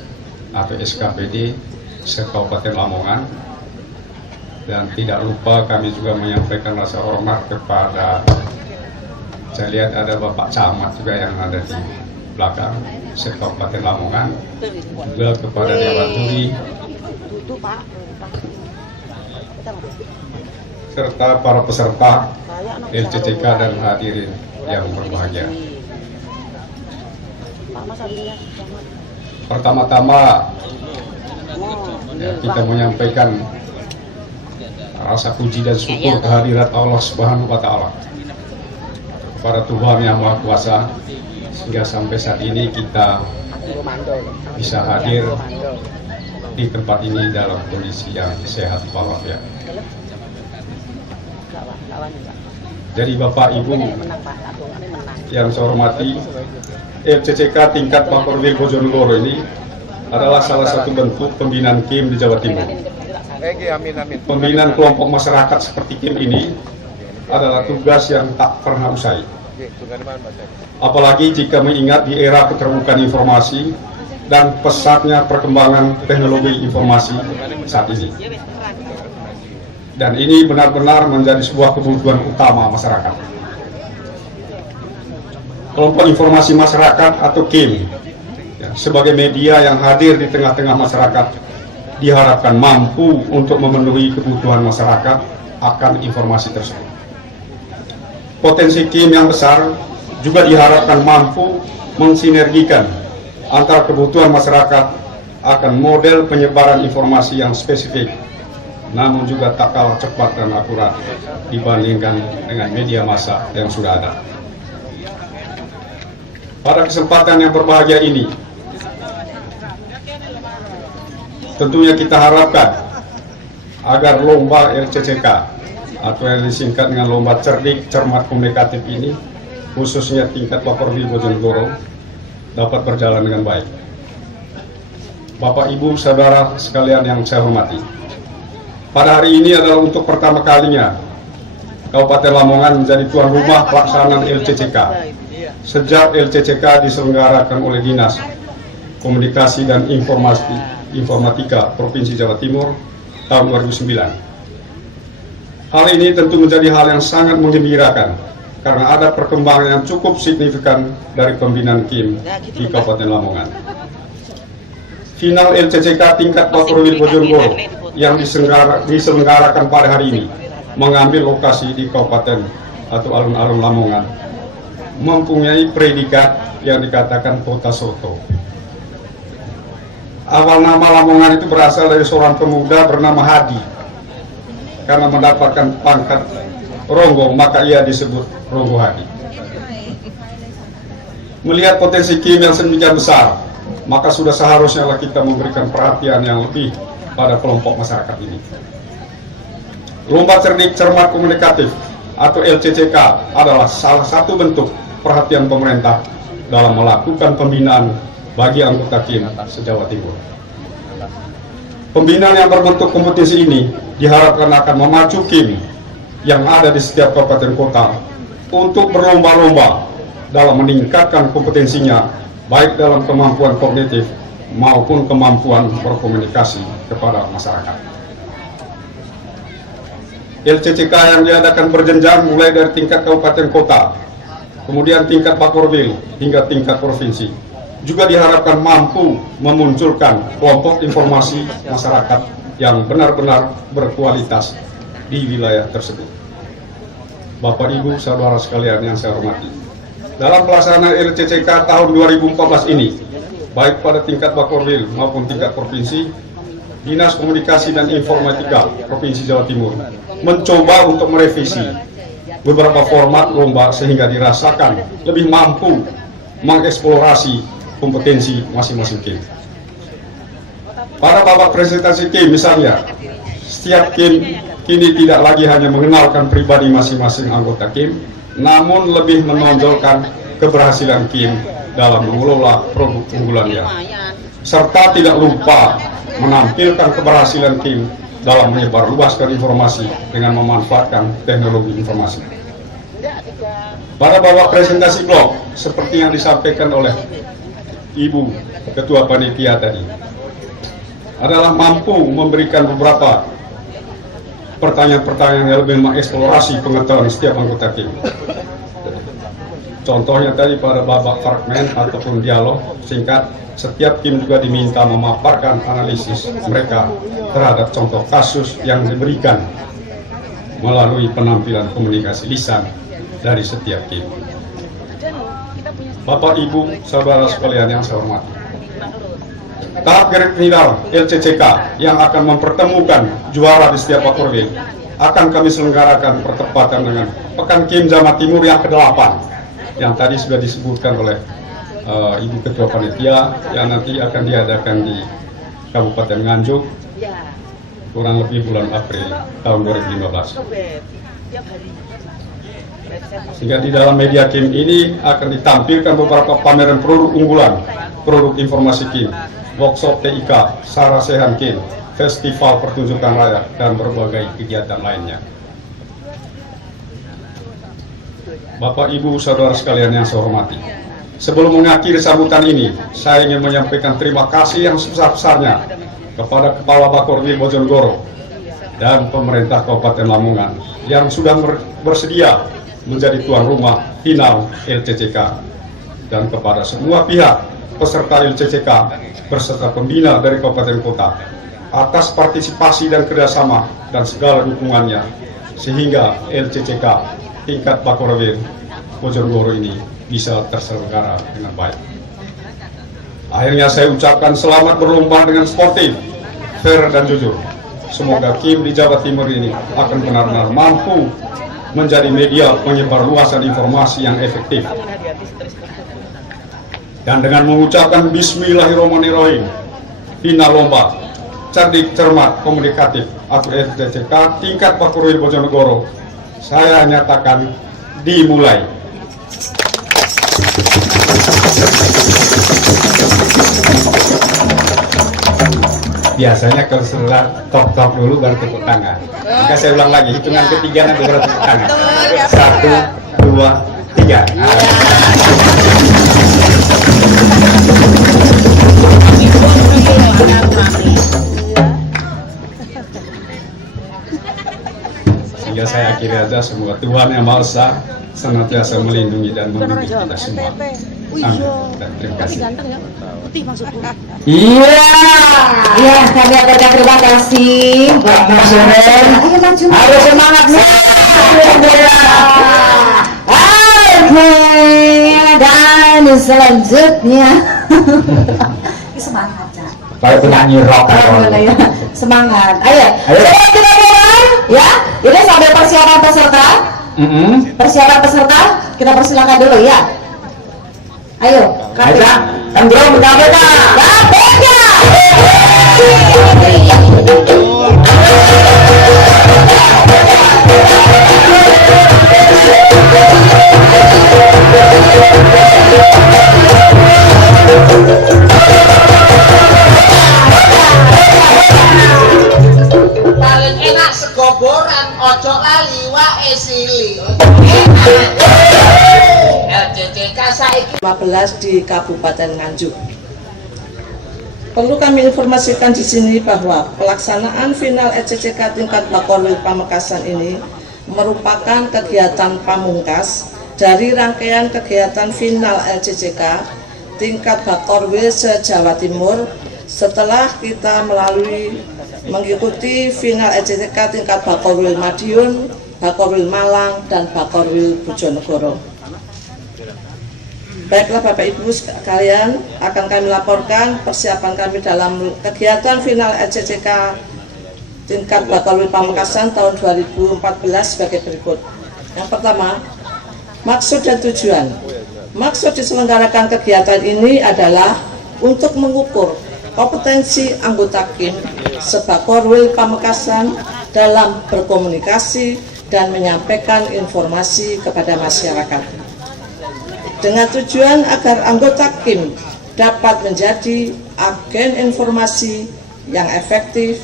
atau SKPD se-Kabupaten Lamongan. Dan tidak lupa kami juga menyampaikan rasa hormat kepada, saya lihat ada Bapak Camat juga yang ada di belakang se-Kabupaten Lamongan, juga kepada Dewan Juri, serta para peserta LCCK dan hadirin yang berbahagia. Pertama-tama ya, kita menyampaikan rasa puji dan syukur kehadirat Allah Subhanahu wa Ta'ala kepada Tuhan Yang Maha Kuasa sehingga sampai saat ini kita bisa hadir di tempat ini dalam kondisi yang sehat walafiat. Jadi Bapak Ibu yang saya hormati, LCCK tingkat Pakorwil Bojonegoro ini adalah salah satu bentuk pembinaan KIM di Jawa Timur. Pembinaan kelompok masyarakat seperti KIM ini adalah tugas yang tak pernah usai. Apalagi jika mengingat di era keterbukaan informasi dan pesatnya perkembangan teknologi informasi saat ini. Dan ini benar-benar menjadi sebuah kebutuhan utama masyarakat. Kelompok informasi masyarakat atau KIM ya, sebagai media yang hadir di tengah-tengah masyarakat diharapkan mampu untuk memenuhi kebutuhan masyarakat akan informasi tersebut. Potensi KIM yang besar juga diharapkan mampu mensinergikan antara kebutuhan masyarakat akan model penyebaran informasi yang spesifik, namun juga tak kalah cepat dan akurat dibandingkan dengan media massa yang sudah ada. Pada kesempatan yang berbahagia ini, tentunya kita harapkan agar lomba LCCK atau yang disingkat dengan lomba cerdik cermat komunikatif ini, khususnya tingkat Pakorwil Bojonegoro, dapat berjalan dengan baik. Bapak Ibu saudara sekalian yang saya hormati, pada hari ini adalah untuk pertama kalinya Kabupaten Lamongan menjadi tuan rumah pelaksanaan LCCK sejak LCCK diselenggarakan oleh Dinas Komunikasi dan Informatika Provinsi Jawa Timur tahun 2009. Hal ini tentu menjadi hal yang sangat menggembirakan karena ada perkembangan yang cukup signifikan dari pembinaan KIM di Kabupaten Lamongan. Final LCCK tingkat Pakorwil Bojonegoro yang diselenggarakan pada hari ini mengambil lokasi di kabupaten atau alun-alun Lamongan mempunyai predikat yang dikatakan kota soto. Awal nama Lamongan itu berasal dari seorang pemuda bernama Hadi. Karena mendapatkan pangkat Ronggo, maka ia disebut Ronggo Hadi. Melihat potensi Kim yang sedemikian besar, maka sudah seharusnya kita memberikan perhatian yang lebih pada kelompok masyarakat ini. Lomba cerdik cermat komunikatif atau LCCK adalah salah satu bentuk perhatian pemerintah dalam melakukan pembinaan bagi anggota Kim se-Jawa Timur. Pembinaan yang berbentuk kompetisi ini diharapkan akan memacu Kim yang ada di setiap kabupaten kota untuk berlomba-lomba dalam meningkatkan kompetensinya baik dalam kemampuan kognitif maupun kemampuan berkomunikasi kepada masyarakat. LCCK yang diadakan berjenjang mulai dari tingkat kabupaten kota, kemudian tingkat Bakorwil hingga tingkat provinsi, juga diharapkan mampu memunculkan kelompok informasi masyarakat yang benar-benar berkualitas di wilayah tersebut. Bapak Ibu saudara sekalian yang saya hormati, dalam pelaksanaan LCCK tahun 2014 ini, baik pada tingkat Bakorwil maupun tingkat provinsi, Dinas Komunikasi dan Informatika Provinsi Jawa Timur mencoba untuk merevisi beberapa format lomba sehingga dirasakan lebih mampu mengeksplorasi kompetensi masing-masing Kim. Pada babak presentasi Kim misalnya, setiap Kim kini tidak lagi hanya mengenalkan pribadi masing-masing anggota Kim, namun lebih menonjolkan keberhasilan Kim dalam mengelola produk unggulannya, serta tidak lupa menampilkan keberhasilan Kim dalam menyebarluaskan informasi dengan memanfaatkan teknologi informasi. Pada babak presentasi blog, seperti yang disampaikan oleh Ibu Ketua Panitia tadi, adalah mampu memberikan beberapa pertanyaan-pertanyaan yang lebih mengeksplorasi pengetahuan setiap anggota Kim. Contohnya tadi pada babak fragmen ataupun dialog singkat, setiap Kim juga diminta memaparkan analisis mereka terhadap contoh kasus yang diberikan melalui penampilan komunikasi lisan dari setiap Kim. Bapak, Ibu, saudara sekalian yang saya hormati, tahap grand final LCCK yang akan mempertemukan juara di setiap Bakorwil akan kami selenggarakan bertepatan dengan Pekan Kim Jawa Timur yang ke-8 yang tadi sudah disebutkan oleh Ibu Ketua Panitia, yang nanti akan diadakan di Kabupaten Nganjuk kurang lebih bulan April tahun 2015. Sehingga di dalam media Kim ini akan ditampilkan beberapa pameran produk unggulan, produk informasi Kim, workshop TIK, Sarasehan Kim, festival pertunjukan rakyat, dan berbagai kegiatan lainnya. Bapak, Ibu, saudara sekalian yang saya hormati, sebelum mengakhiri sambutan ini, saya ingin menyampaikan terima kasih yang sebesar-besarnya kepada Kepala Bakorwil Bojonegoro dan pemerintah Kabupaten Lamongan yang sudah bersedia menjadi tuan rumah final LCCK, dan kepada semua pihak peserta LCCK beserta pembina dari kabupaten kota atas partisipasi dan kerjasama dan segala dukungannya sehingga LCCK tingkat Bakorwil Bojonegoro ini bisa terselenggara dengan baik. Akhirnya saya ucapkan selamat berlomba dengan sportif, fair dan jujur. Semoga Kim di Jawa Timur ini akan benar-benar mampu menjadi media penyebarluasan informasi yang efektif. Dan dengan mengucapkan Bismillahirrahmanirrahim, final lomba cerdik cermat komunikatif atau LCCK tingkat Bakorwil Bojonegoro saya nyatakan dimulai. Biasanya kalau setelah tok-tok dulu baru tepuk tangan. Maka saya ulang lagi, hitungan ketiga nanti baru tepuk tangan. 1, 2, 3. Sehingga saya akhiri aja, semoga Tuhan Yang Maha Esa senantiasa melindungi dan membimbing kita semua. Amin. Dan terima kasih. Iya. Ya, kami aturkan terima kasih buat Mbak Soren. Ayo maju. Harus semangat nih. Oke, dan selanjutnya semangat, Cak. Kalau penyanyi rock Ya, semangat. Ayo. Coba kita mulai ya. Ini sampai persiapan peserta. Persiapan peserta kita persilakan dulu ya. Ayo, Aja, Endro KPK. Paling enak segoboran, ojo lali wae sili. LCCK saiki 15 di Kabupaten Nganjuk. Perlu kami informasikan di sini bahwa pelaksanaan final LCCK tingkat Bakorwil Pamekasan ini merupakan kegiatan pamungkas dari rangkaian kegiatan final LCCK tingkat Bakorwil se-Jawa Timur setelah kita mengikuti final LCCK tingkat Bakorwil Madiun, Bakorwil Malang, dan Bakorwil Bojonegoro. Baiklah Bapak Ibu sekalian, akan kami laporkan persiapan kami dalam kegiatan final LCCK tingkat Bakorwil Pamekasan tahun 2014 sebagai berikut. Yang pertama, maksud dan tujuan. Maksud diselenggarakan kegiatan ini adalah untuk mengukur kompetensi anggota KIM se-Bakorwil Pamekasan dalam berkomunikasi dan menyampaikan informasi kepada masyarakat. Dengan tujuan agar anggota KIM dapat menjadi agen informasi yang efektif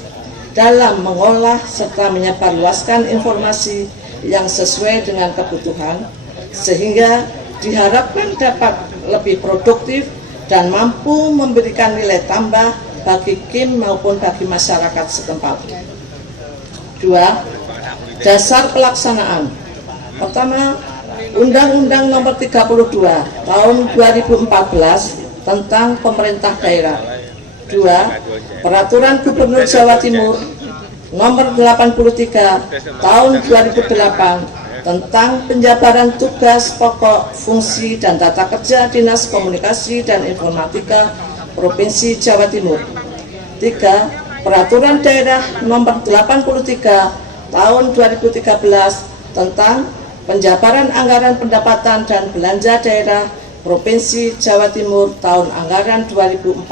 dalam mengolah serta menyebarluaskan informasi yang sesuai dengan kebutuhan, sehingga diharapkan dapat lebih produktif dan mampu memberikan nilai tambah bagi KIM maupun bagi masyarakat setempat. 2. Dasar pelaksanaan. Pertama, Undang-Undang Nomor 32 Tahun 2014 tentang Pemerintah Daerah. 2. Peraturan Gubernur Jawa Timur Nomor 83 Tahun 2008 tentang penjabaran tugas pokok, fungsi, dan tata kerja Dinas Komunikasi dan Informatika Provinsi Jawa Timur. 3. Peraturan Daerah Nomor 83 Tahun 2013 tentang penjabaran anggaran pendapatan dan belanja daerah Provinsi Jawa Timur tahun anggaran 2014.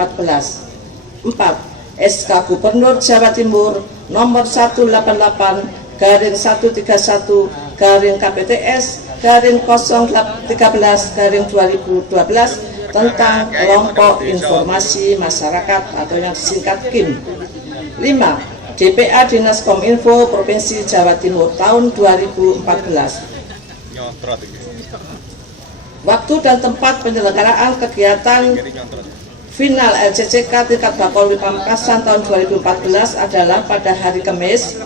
4. SK Gubernur Jawa Timur Nomor 188/KPTS/013/2012 tentang kelompok informasi masyarakat atau yang disingkat KIM. 5. DPA Dinas Kominfo Provinsi Jawa Timur tahun 2014. Waktu dan tempat penyelenggaraan kegiatan final LCCK tingkat Bakorwil Pamekasan tahun 2014 adalah pada hari Kamis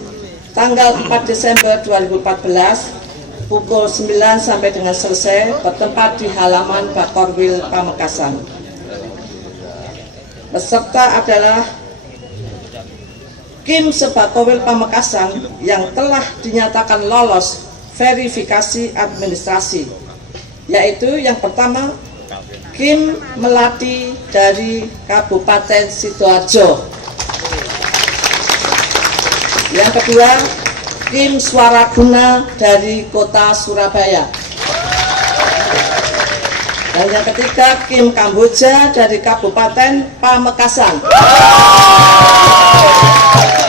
tanggal 4 Desember 2014 pukul 9 sampai dengan selesai, bertempat di halaman Bakorwil Pamekasan. Peserta adalah KIM se-Bakorwil Pamekasan yang telah dinyatakan lolos verifikasi administrasi, yaitu yang pertama KIM Melati dari Kabupaten Sidoarjo, yang kedua KIM Swaraguna dari Kota Surabaya, dan yang ketiga KIM Kamboja dari Kabupaten Pamekasan.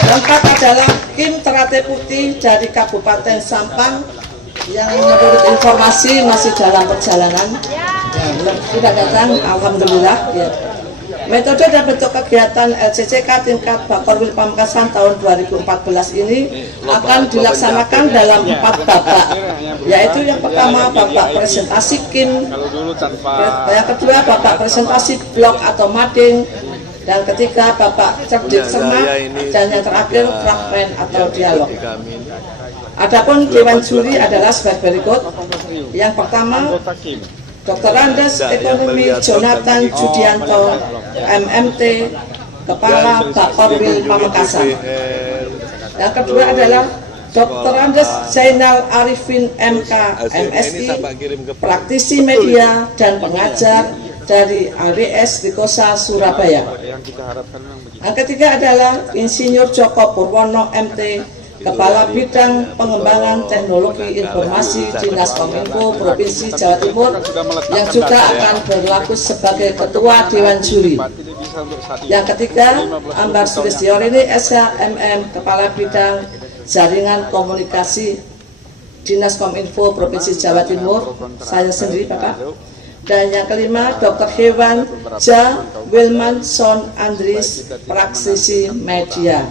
Yang keempat adalah KIM Terate Putih dari Kabupaten Sampang yang menurut informasi masih dalam perjalanan, sudah datang, alhamdulillah. Ya. Metode dan bentuk kegiatan LCCK tingkat Bakorwil Pamekasan tahun 2014 ini akan dilaksanakan dalam 4 babak, yaitu yang pertama babak presentasi KIM, yang kedua babak presentasi blog atau mading, dan ketiga babak cerdik cermat, dan yang terakhir fragmen atau dialog. Adapun dewan juri adalah sebagai berikut. Yang pertama, Dr. Andes Ekonomi Jonathan Judianto, MMT, Kepala Bakorwil Pamekasan. Yang kedua adalah Dr. Andes Zainal Arifin MK, MSI, praktisi media dan pengajar dari AWS Dikosa Surabaya. Yang ketiga adalah Insinyur Joko Purwono MT, Kepala Bidang Pengembangan Teknologi Informasi Dinas Kominfo Provinsi Jawa Timur, yang juga akan berlaku sebagai Ketua Dewan Juri. Yang ketiga, Ambar Sulistyorini SHMM, Kepala Bidang Jaringan Komunikasi Dinas Kominfo Provinsi Jawa Timur, saya sendiri Bapak. Dan yang kelima, Dr. Hewan Ja Wilmanson Andris, praktisi media.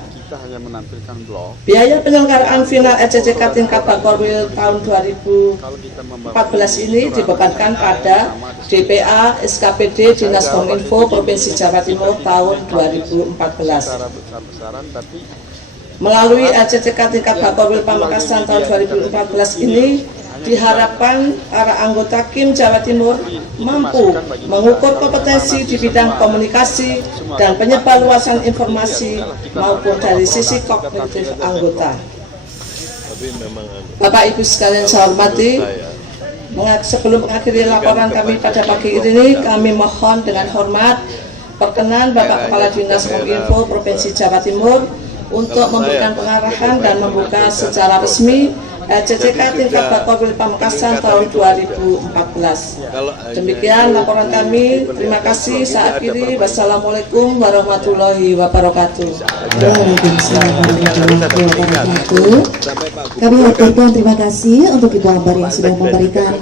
Biaya penyelenggaraan final ECCK tingkat Bakorwil tahun 2014 ini dibebankan pada DPA SKPD Dinas Kominfo Provinsi Jawa Timur tahun 2014. Melalui ECCK tingkat Bakorwil Pamekasan tahun 2014 ini, diharapkan para anggota KIM Jawa Timur mampu mengukur kompetensi di bidang komunikasi dan penyebarluasan informasi maupun dari sisi kognitif anggota. Bapak Ibu sekalian saya hormati, sebelum mengakhiri laporan kami pada pagi ini, kami mohon dengan hormat perkenan Bapak Kepala Dinas Kominfo Provinsi Jawa Timur untuk memberikan pengarahan dan membuka secara resmi ECCK tingkat Bakorwil Pamekasan tahun 2014. Demikian laporan kami. Terima kasih. Saya akhiri. Wassalamualaikum warahmatullahi wabarakatuh. Waalaikumsalam warahmatullahi wabarakatuh. Kami aturkan terima kasih untuk Ibu Ambar yang sudah memberikan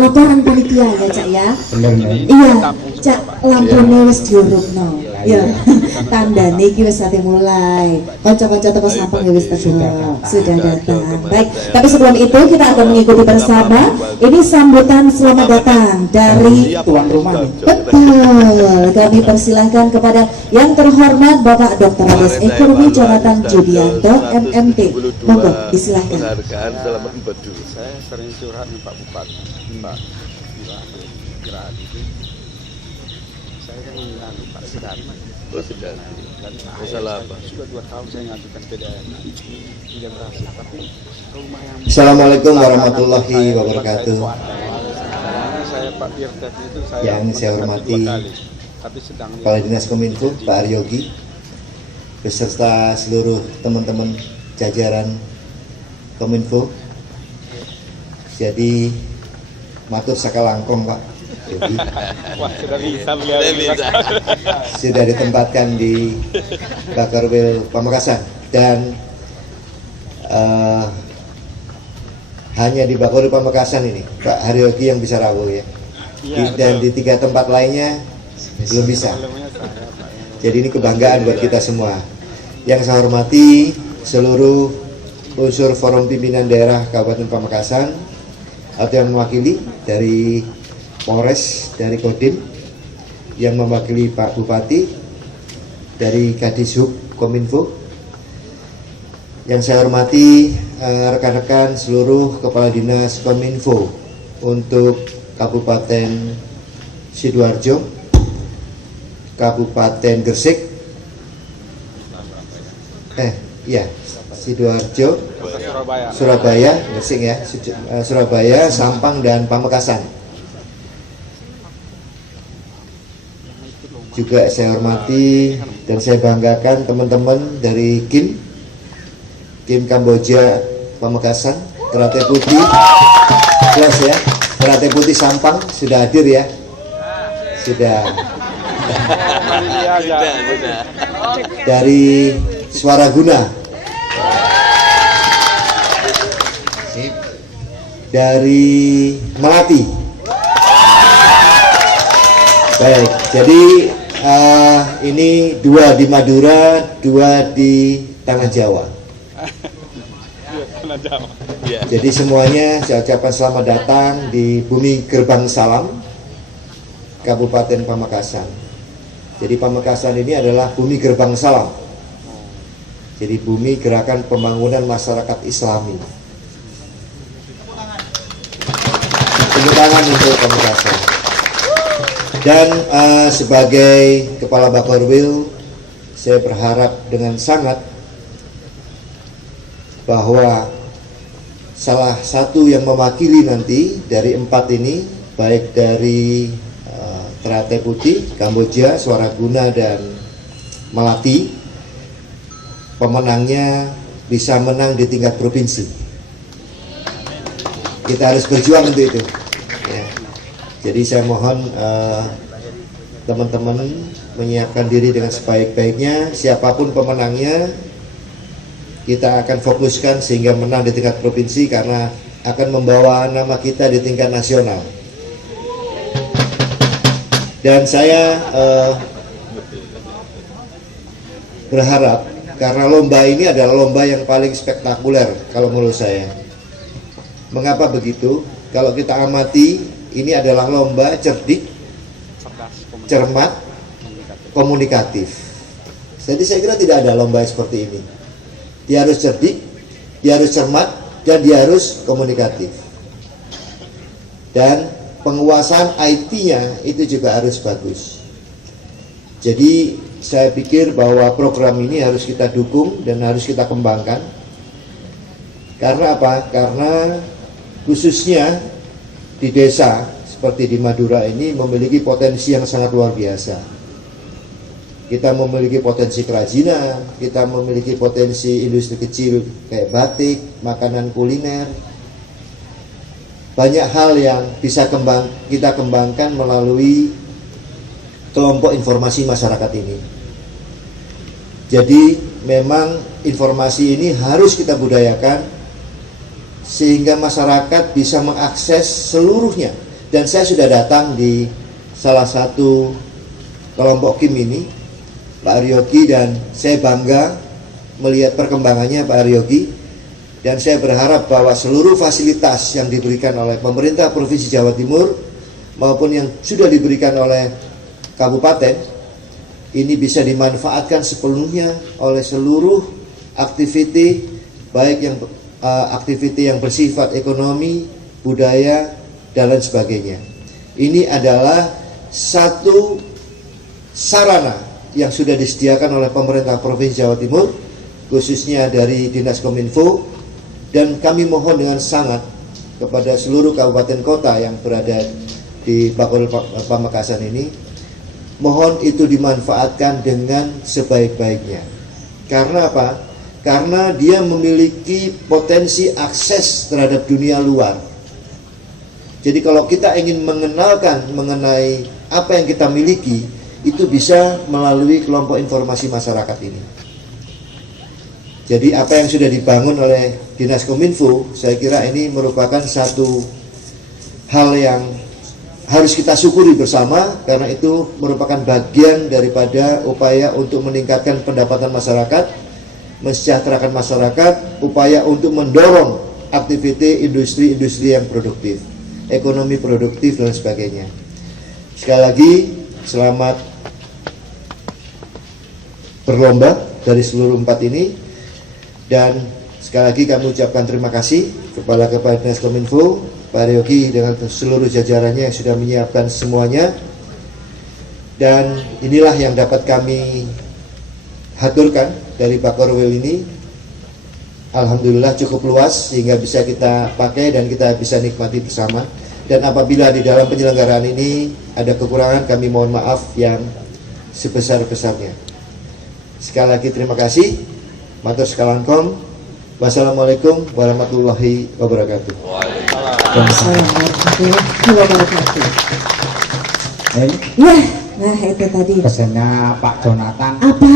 laporan panitia ya Cak ya. Iya, Cak lampunya wis diurupno. Ya, tandane iki wis ate mulai. Kanca-kanca teko samping ya wis sudah datang. Baik, tapi sebelum itu kita akan mengikuti bersama. Ini sambutan selamat datang dari tuan rumah. Betul. Kami persilahkan kepada yang terhormat Bapak Dr. Andes Ekonomi Jonathan Judianto, MMT. Monggo disilahkan. Penghargaan selamat bedu. Saya sering curhat nih Pak Bupati, Pak kira itu. Saya kan nganu Pak Sudarman. Oh Sudarman. Dan masalah apa? Sudah 2 tahun saya ngajukan PDN. Tidak berhasil. Tapi rumah yang Assalamualaikum warahmatullahi wabarakatuh. Saya Pak Dirtek itu saya yang saya hormati Kepala Dinas Kominfo Pak Aryogi beserta seluruh teman-teman jajaran Kominfo. Jadi matur sakalangkong Pak. Jadi sudah ditempatkan di Bakorwil Pamekasan dan hanya di Bakorwil Pamekasan ini Pak Haryogi yang bisa rawuh ya. Dan di 3 tempat lainnya belum bisa. Jadi ini kebanggaan buat kita semua. Yang saya hormati seluruh unsur Forum Pimpinan Daerah Kabupaten Pamekasan atau yang mewakili dari Polres, dari Kodim, yang mewakili Pak Bupati, dari Kadishub Kominfo. Yang saya hormati rekan-rekan seluruh Kepala Dinas Kominfo untuk Kabupaten Sidoarjo, Kabupaten Gresik, Sidoarjo, Surabaya, Gresik ya, Surabaya, Sampang dan Pamekasan. Juga saya hormati dan saya banggakan teman-teman dari KIM Kamboja Pamekasan, Teratai Putih, jelas ya, Teratai Putih Sampang sudah hadir ya, sudah. Dari Swaraguna, dari Melati. Baik, jadi ini 2 di Madura, 2 di Tanah Jawa. Jadi semuanya saya ucapkan selamat datang di Bumi Gerbang Salam, Kabupaten Pamekasan. Jadi Pamekasan ini adalah Bumi Gerbang Salam. Jadi bumi gerakan pembangunan masyarakat Islami. Tepuk tangan untuk Pamekasan. Dan sebagai Kepala Bakorwil, saya berharap dengan sangat bahwa salah satu yang mewakili nanti dari 4 ini, baik dari Ternate Putih, Kamboja, Swaraguna, dan Melati, pemenangnya bisa menang di tingkat provinsi. Kita harus berjuang untuk itu ya. Jadi saya mohon teman-teman menyiapkan diri dengan sebaik-baiknya. Siapapun pemenangnya, kita akan fokuskan sehingga menang di tingkat provinsi, karena akan membawa nama kita di tingkat nasional. Dan saya berharap, karena lomba ini adalah lomba yang paling spektakuler kalau menurut saya. Mengapa begitu? Kalau kita amati, ini adalah lomba cerdik, cermat, komunikatif. Jadi saya kira tidak ada lomba seperti ini. Dia harus cerdik, dia harus cermat, dan dia harus komunikatif. Dan penguasaan IT-nya itu juga harus bagus. Jadi saya pikir bahwa program ini harus kita dukung dan harus kita kembangkan. Karena apa? Karena khususnya di desa seperti di Madura ini memiliki potensi yang sangat luar biasa. Kita memiliki potensi kerajinan, kita memiliki potensi industri kecil kayak batik, makanan kuliner. Banyak hal yang bisa kita kembangkan melalui kelompok informasi masyarakat ini. Jadi memang informasi ini harus kita budayakan sehingga masyarakat bisa mengakses seluruhnya. Dan saya sudah datang di salah satu kelompok KIM ini, Pak Aryogi, dan saya bangga melihat perkembangannya Pak Aryogi. Dan saya berharap bahwa seluruh fasilitas yang diberikan oleh pemerintah Provinsi Jawa Timur maupun yang sudah diberikan oleh kabupaten ini bisa dimanfaatkan sepenuhnya oleh seluruh aktiviti, baik yang aktiviti yang bersifat ekonomi, budaya, dan lain sebagainya. Ini adalah satu sarana yang sudah disediakan oleh pemerintah Provinsi Jawa Timur, khususnya dari Dinas Kominfo. Dan kami mohon dengan sangat kepada seluruh kabupaten kota yang berada di Bakorwil Pamekasan ini, mohon itu dimanfaatkan dengan sebaik-baiknya. Karena apa? Karena dia memiliki potensi akses terhadap dunia luar. Jadi kalau kita ingin mengenalkan mengenai apa yang kita miliki, itu bisa melalui kelompok informasi masyarakat ini. Jadi apa yang sudah dibangun oleh Dinas Kominfo, saya kira ini merupakan satu hal yang harus kita syukuri bersama, karena itu merupakan bagian daripada upaya untuk meningkatkan pendapatan masyarakat, mensejahterakan masyarakat, upaya untuk mendorong aktiviti industri-industri yang produktif, ekonomi produktif, dan sebagainya. Sekali lagi, selamat berlomba dari seluruh 4 ini. Dan sekali lagi kami ucapkan terima kasih kepada Kepala Dinas Kominfo, Pak Aryogi, dengan seluruh jajarannya yang sudah menyiapkan semuanya. Dan inilah yang dapat kami haturkan dari Bakorwil ini. Alhamdulillah cukup luas sehingga bisa kita pakai dan kita bisa nikmati bersama. Dan apabila di dalam penyelenggaraan ini ada kekurangan, kami mohon maaf yang sebesar-besarnya. Sekali lagi terima kasih. Matur sekalian. Wassalamualaikum warahmatullahi wabarakatuh. Assalamualaikum warahmatullahi wabarakatuh. Ya, nah itu tadi Pesannya Pak Jonathan, apa?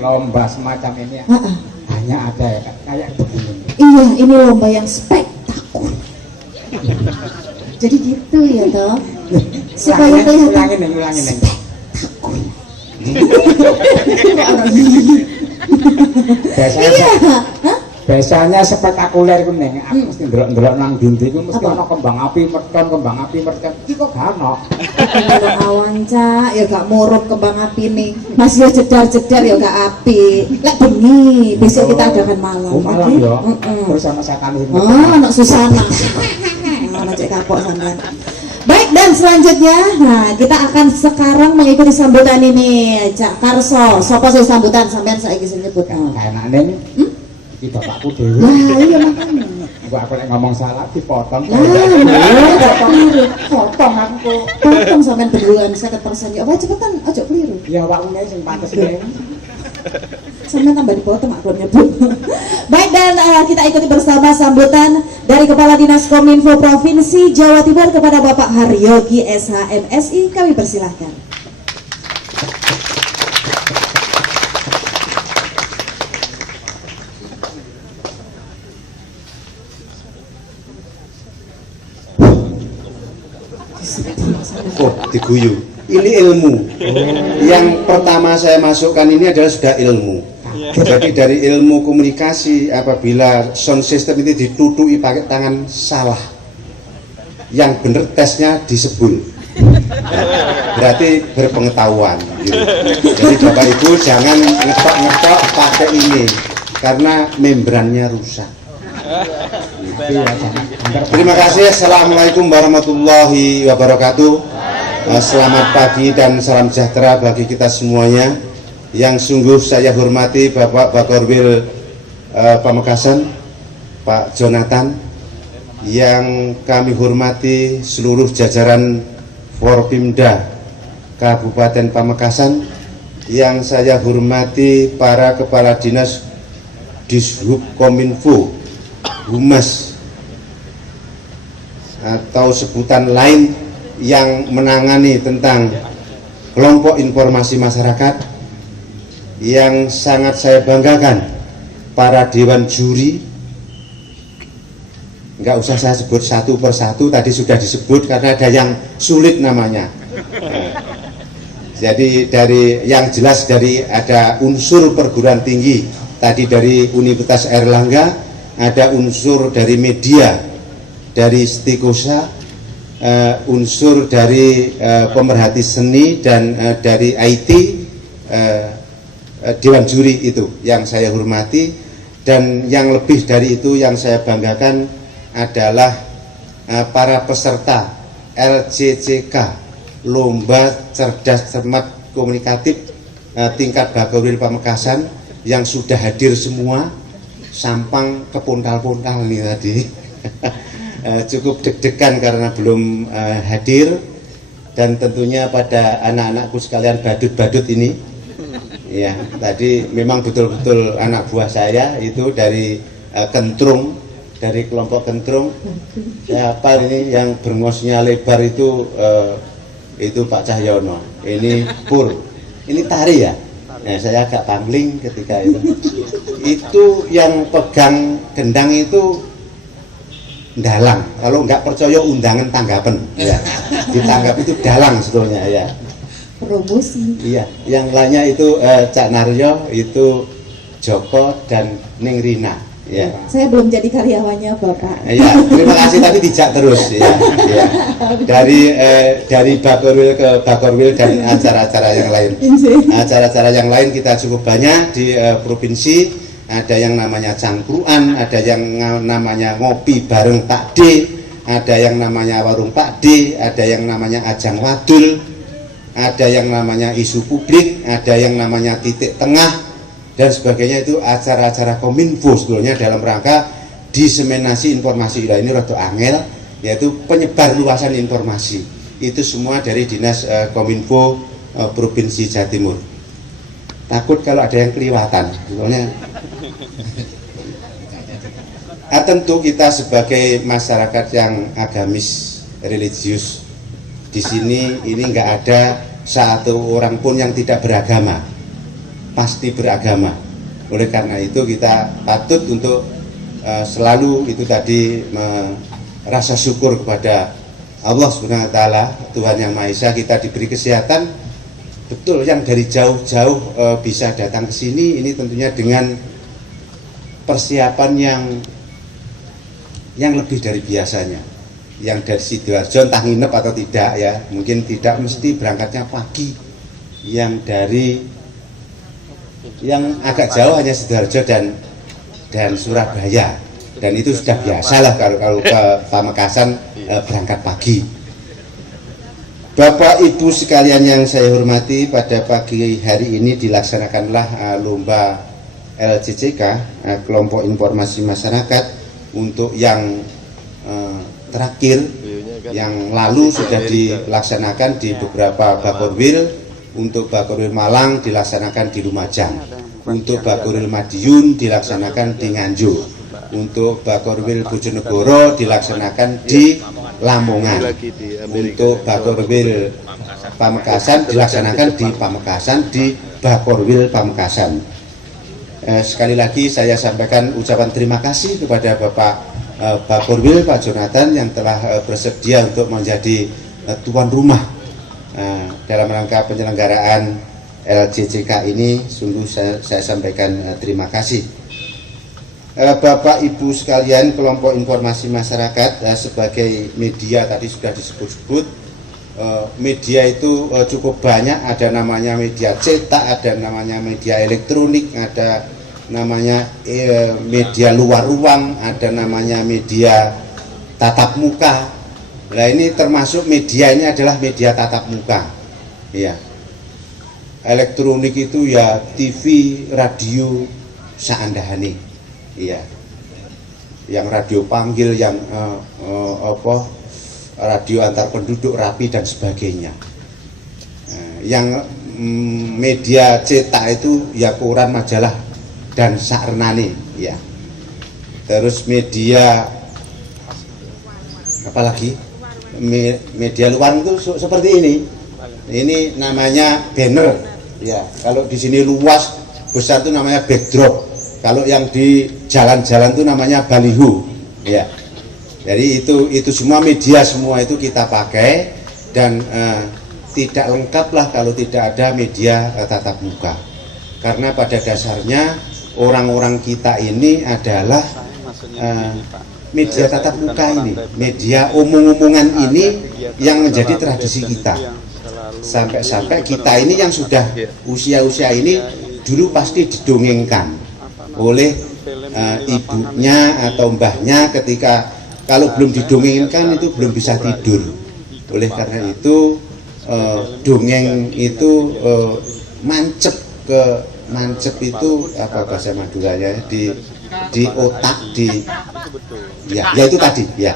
lomba semacam ini hanya ada kayak begini. Iya, ini lomba yang spektakuler. Jadi gitu ya toh, supaya kelihatan ulangin. spektakuler. Biasanya spektakuler ku neng, aku mesti ndelok nang dindi ku mesti ana kembang api mercon. Iki kok gak ono. Kembang awan cak, ya gak murup kembang api nih. Masih jedar-jedar ya gak api. Lek bengi, besok kita adakan malam. Oh, malam ya. Terus ana setan. Oh, anak Susana. Anak cek kapok sampean. Baik, dan selanjutnya, nah kita akan sekarang mengikuti sambutan ini, Cak Karso. Sopo sih sambutan sampean saiki sing nyebut. Enakne iki bapakku dhewe. Lah iya makanya. Gua aku nek ngomong salah dipotong. Potong aku. Potong sampean berulang 50%. Ya cepetan, aja keliru. Ya awakmu sing pantes dhewe. Sampai tambah dipotong aku nyebut. Baik, dan kita ikuti bersama sambutan dari Kepala Dinas Kominfo Provinsi Jawa Timur kepada Bapak Haryogi SH MSI. Kami persilahkan. Oh, diguyu. Ini ilmu. Yang pertama saya masukkan ini adalah sudah ilmu. Jadi dari ilmu komunikasi, apabila sound system itu ditutupi pakai tangan salah, yang benar tesnya disebul. Berarti berpengetahuan. Gitu. Jadi Bapak Ibu jangan ngetok-ngetok pakai ini karena membrannya rusak. Terima kasih. Assalamualaikum warahmatullahi wabarakatuh. Selamat pagi dan salam sejahtera bagi kita semuanya. Yang sungguh saya hormati Bapak Bakorwil Pamekasan, Pak Jonathan. Yang kami hormati seluruh jajaran Forpimda Kabupaten Pamekasan. Yang saya hormati para kepala dinas Dishub Kominfo, Humas atau sebutan lain yang menangani tentang kelompok informasi masyarakat. Yang sangat saya banggakan para dewan juri, nggak usah saya sebut satu persatu, tadi sudah disebut karena ada yang sulit namanya. Jadi dari yang jelas dari ada unsur perguruan tinggi tadi dari Universitas Airlangga, ada unsur dari media dari Stikosa, unsur dari pemerhati seni dan dari IT, dewan juri itu yang saya hormati. Dan yang lebih dari itu yang saya banggakan adalah para peserta LCCK, Lomba Cerdas Cermat Komunikatif tingkat Bakorwil Pamekasan, yang sudah hadir semua. Sampang kepuntal-puntal nih tadi. Cukup deg-degan karena belum hadir. Dan tentunya pada anak-anakku sekalian badut-badut ini, ya tadi memang betul-betul anak buah saya itu dari Kentrung, dari kelompok Kentrung. Siapa ini yang berngosnya lebar itu Pak Cahyono. Ini Pur, ini tari ya. Nah, saya agak pangling ketika itu. Itu yang pegang gendang itu dalang. Kalau nggak percaya undangan tanggapan, ya. Ditanggap itu dalang sebetulnya ya. Promosi. Iya, yang lainnya itu Cak Naryo, itu Joko dan Ning Rina. Ya. Saya belum jadi karyawannya Bapak. Ya, terima kasih tapi dijak terus ya. Ya. Dari Bakorwil ke Bakorwil dan acara-acara yang lain. Acara-acara yang lain kita cukup banyak di provinsi. Ada yang namanya cangkruan, ada yang namanya ngopi bareng Pak D, ada yang namanya warung Pak D, ada yang namanya ajang wadul, ada yang namanya isu publik, ada yang namanya titik tengah, dan sebagainya. Itu acara-acara Kominfo sebetulnya dalam rangka diseminasi informasi. Nah, ini rada angel, yaitu penyebar luasan informasi. Itu semua dari Dinas Kominfo Provinsi Jawa Timur. Takut kalau ada yang keliwatan sebetulnya. Tentu kita sebagai masyarakat yang agamis, religius, di sini ini nggak ada satu orang pun yang tidak beragama, pasti beragama. Oleh karena itu kita patut untuk selalu itu tadi merasa syukur kepada Allah Subhanahu Wa Taala, Tuhan Yang Maha Esa. Kita diberi kesehatan, betul yang dari jauh-jauh bisa datang ke sini. Ini tentunya dengan persiapan yang lebih dari biasanya. Yang dari Sidoarjo entah nginep atau tidak ya, mungkin tidak mesti berangkatnya pagi. Yang dari yang agak jauh hanya Sidoarjo dan Surabaya, dan itu sudah biasa lah kalau ke Pamekasan berangkat pagi. Bapak Ibu sekalian yang saya hormati, pada pagi hari ini dilaksanakanlah lomba LCCK, kelompok informasi masyarakat, untuk yang terakhir. Yang lalu sudah dilaksanakan di beberapa Bakorwil. Untuk Bakorwil Malang dilaksanakan di Lumajang, untuk Bakorwil Madiun dilaksanakan di Nganjuk, untuk Bakorwil Bojonegoro dilaksanakan di Lamongan, untuk Bakorwil Pamekasan dilaksanakan di Pamekasan, di Bakorwil Pamekasan. Sekali lagi saya sampaikan ucapan terima kasih kepada Bapak Bakorwil, Pak Jonathan, yang telah bersedia untuk menjadi tuan rumah dalam rangka penyelenggaraan LCCK ini. Sungguh saya sampaikan terima kasih. Bapak Ibu sekalian, kelompok informasi masyarakat sebagai media tadi sudah disebut-sebut. Media itu cukup banyak, ada namanya media cetak, ada namanya media elektronik, ada namanya media luar ruang, ada namanya media tatap muka. Nah, ini termasuk media ini adalah media tatap muka. Ya. Elektronik itu ya TV, radio, saandahane. Iya. Yang radio panggil, yang radio antar penduduk rapi dan sebagainya. Yang media cetak itu ya koran, majalah dan sakrenane, ya. Terus media apalagi media luar itu seperti ini. Ini namanya banner, ya. Kalau di sini luas besar itu namanya backdrop. Kalau yang di jalan-jalan itu namanya baliho, ya. Jadi itu semua media, semua itu kita pakai, dan tidak lengkap lah kalau tidak ada media tatap muka. Karena pada dasarnya orang-orang kita ini adalah media tatap muka ini, media omong-omongan ini yang menjadi tradisi kita. Sampai-sampai kita ini yang sudah usia-usia ini dulu pasti didongengkan oleh ibunya atau mbahnya, ketika kalau belum didongengkan itu belum bisa tidur. Oleh karena itu dongeng itu mancep itu apa bahasa Maduranya, di otak, ya itu tadi, ya.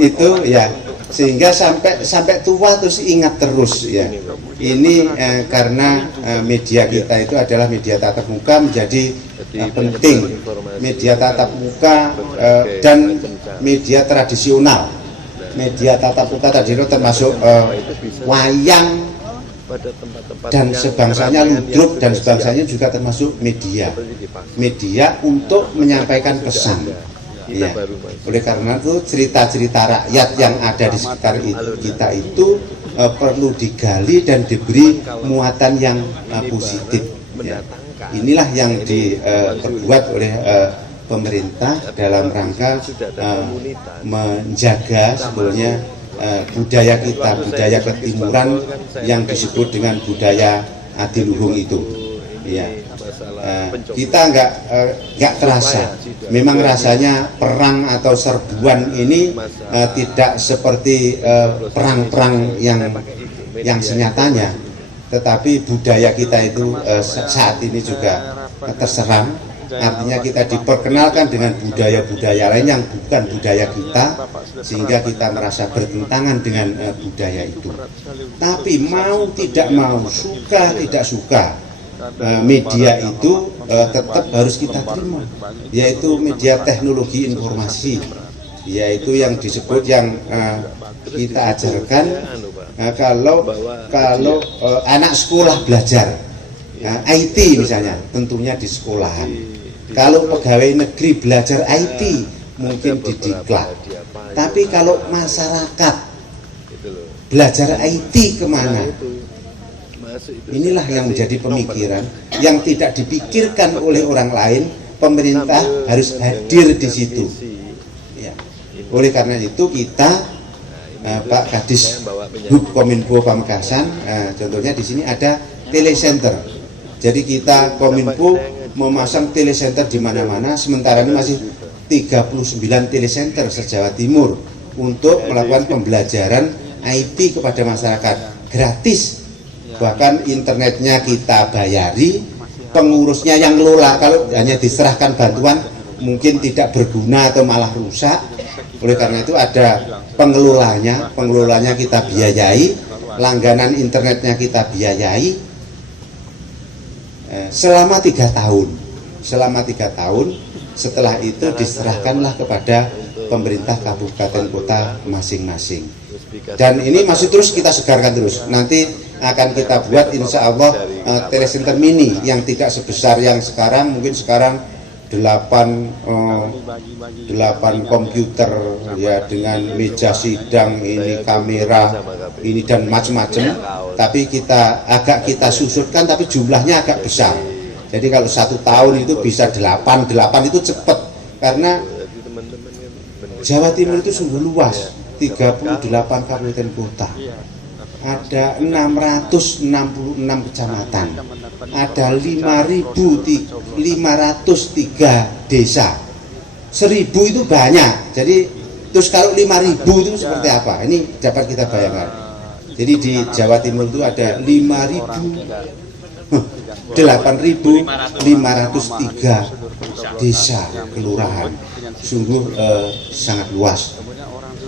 Itu ya, sehingga sampai tua terus ingat terus, ya. Ini karena media kita itu adalah media tatap muka, menjadi penting. Media tatap muka dan media tradisional. Media tatap muka tadi itu termasuk wayang dan sebangsanya, ludruk dan sebangsanya juga termasuk media untuk menyampaikan pesan, ya. Oleh karena itu cerita-cerita rakyat yang ada di sekitar kita itu perlu digali dan diberi muatan yang positif, ya. Inilah yang diperbuat oleh pemerintah dalam rangka menjaga sebetulnya budaya kita, budaya ketimuran yang disebut dengan budaya adiluhung itu, ya. Kita nggak terasa, memang rasanya perang atau serbuan ini tidak seperti perang-perang yang senyatanya, tetapi budaya kita itu saat ini juga terserang. Artinya kita diperkenalkan dengan budaya-budaya lain yang bukan budaya kita, sehingga kita merasa bertentangan dengan budaya itu. Tapi mau tidak mau, suka tidak suka, media itu tetap harus kita terima, yaitu media teknologi informasi, yaitu yang disebut, yang kita ajarkan kalau anak sekolah belajar IT misalnya, tentunya di sekolahan. Kalau pegawai negeri belajar IT mungkin di diklat. Tapi kalau masyarakat belajar IT kemana? Inilah yang menjadi pemikiran yang tidak dipikirkan oleh orang lain. Pemerintah harus hadir di situ, ya. Oleh karena itu kita Pak Kadis Hub Kominfo Pamekasan, contohnya di sini ada telecenter. Jadi kita Kominfo memasang telecenter di mana-mana. Sementara ini masih 39 telecenter se-Jawa Timur. untuk melakukan pembelajaran IT kepada masyarakat gratis. Bahkan internetnya kita bayari, pengurusnya yang ngelola. Kalau hanya diserahkan bantuan mungkin tidak berguna atau malah rusak. Oleh karena itu ada pengelolanya kita biayai, langganan internetnya kita biayai selama 3 tahun. Selama 3 tahun, setelah itu diserahkanlah kepada pemerintah kabupaten kota masing-masing. Dan ini masih terus kita segarkan terus. Nanti akan kita buat insya Allah telecenter mini yang tidak sebesar yang sekarang. Mungkin sekarang 8 komputer ya, dengan meja sidang, ini kamera, ini dan macam-macam. Tapi kita susutkan, tapi jumlahnya agak besar. Jadi kalau 1 tahun itu bisa 8 itu cepat, karena Jawa Timur itu sungguh luas, 38 kabupaten kota, ada 666 kecamatan, ada 5.503 desa. 1.000 itu banyak. Jadi terus kalau 5.000 itu seperti apa? Ini dapat kita bayangkan. Jadi di Jawa Timur itu ada 8.503 desa kelurahan. Sungguh sangat luas.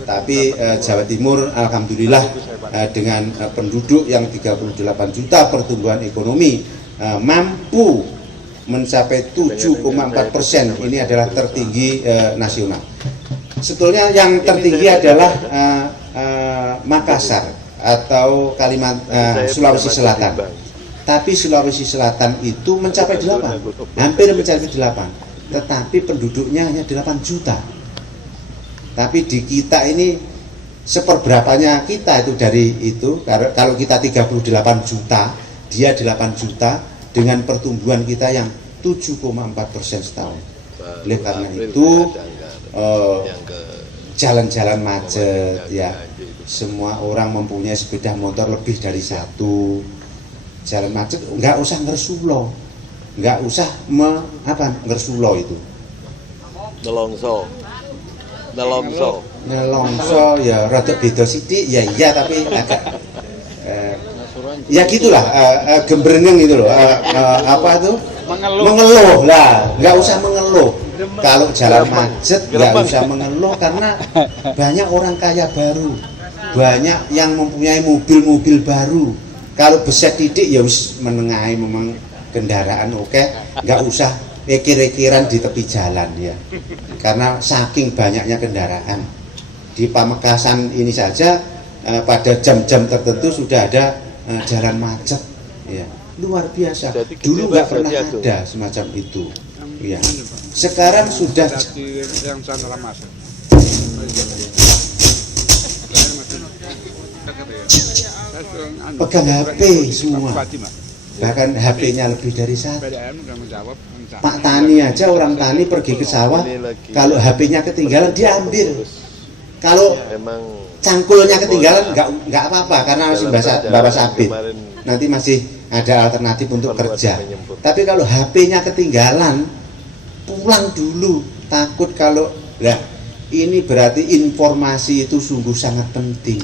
Tapi Jawa Timur alhamdulillah dengan penduduk yang 38 juta, pertumbuhan ekonomi mampu mencapai 7,4%. Ini adalah tertinggi nasional. Sebetulnya yang tertinggi adalah Makassar atau Sulawesi Selatan. Tapi Sulawesi Selatan itu mencapai 8, hampir mencapai 8. Tetapi penduduknya hanya 8 juta. Tapi di kita ini seperberapanya kita itu dari itu. Kalau kita 38 juta, dia 8 juta dengan pertumbuhan kita yang 7,4% setahun. Oleh karena itu jalan-jalan macet ya. Semua orang mempunyai sepeda motor lebih dari 1. Jalan macet nggak usah ngersulo, nggak usah ngersulo itu. Nelongso ya rada beda sidik ya, iya, tapi agak ya gitulah, gembrengeng itu loh, mengeluh lah, nggak usah mengeluh. Kalau jalan macet nggak usah mengeluh, karena banyak orang kaya baru, banyak yang mempunyai mobil-mobil baru. Kalau beset titik ya wis menengahi memang kendaraan oke, nggak usah ekir-ekiran di tepi jalan ya, karena saking banyaknya kendaraan. Di Pamekasan ini saja pada jam-jam tertentu sudah ada jalan macet ya, luar biasa. Dulu nggak pernah ada semacam itu ya, sekarang sudah. Pegang HP semua, bahkan HP-nya lebih dari 1. Pak Tani aja, orang tani pergi ke sawah, kalau HP-nya ketinggalan dia ambil. Kalau cangkulnya ketinggalan nggak apa-apa, karena masih bawa sabit, nanti masih ada alternatif untuk kerja. Tapi kalau HP-nya ketinggalan, pulang dulu, takut kalau ini berarti informasi itu sungguh sangat penting.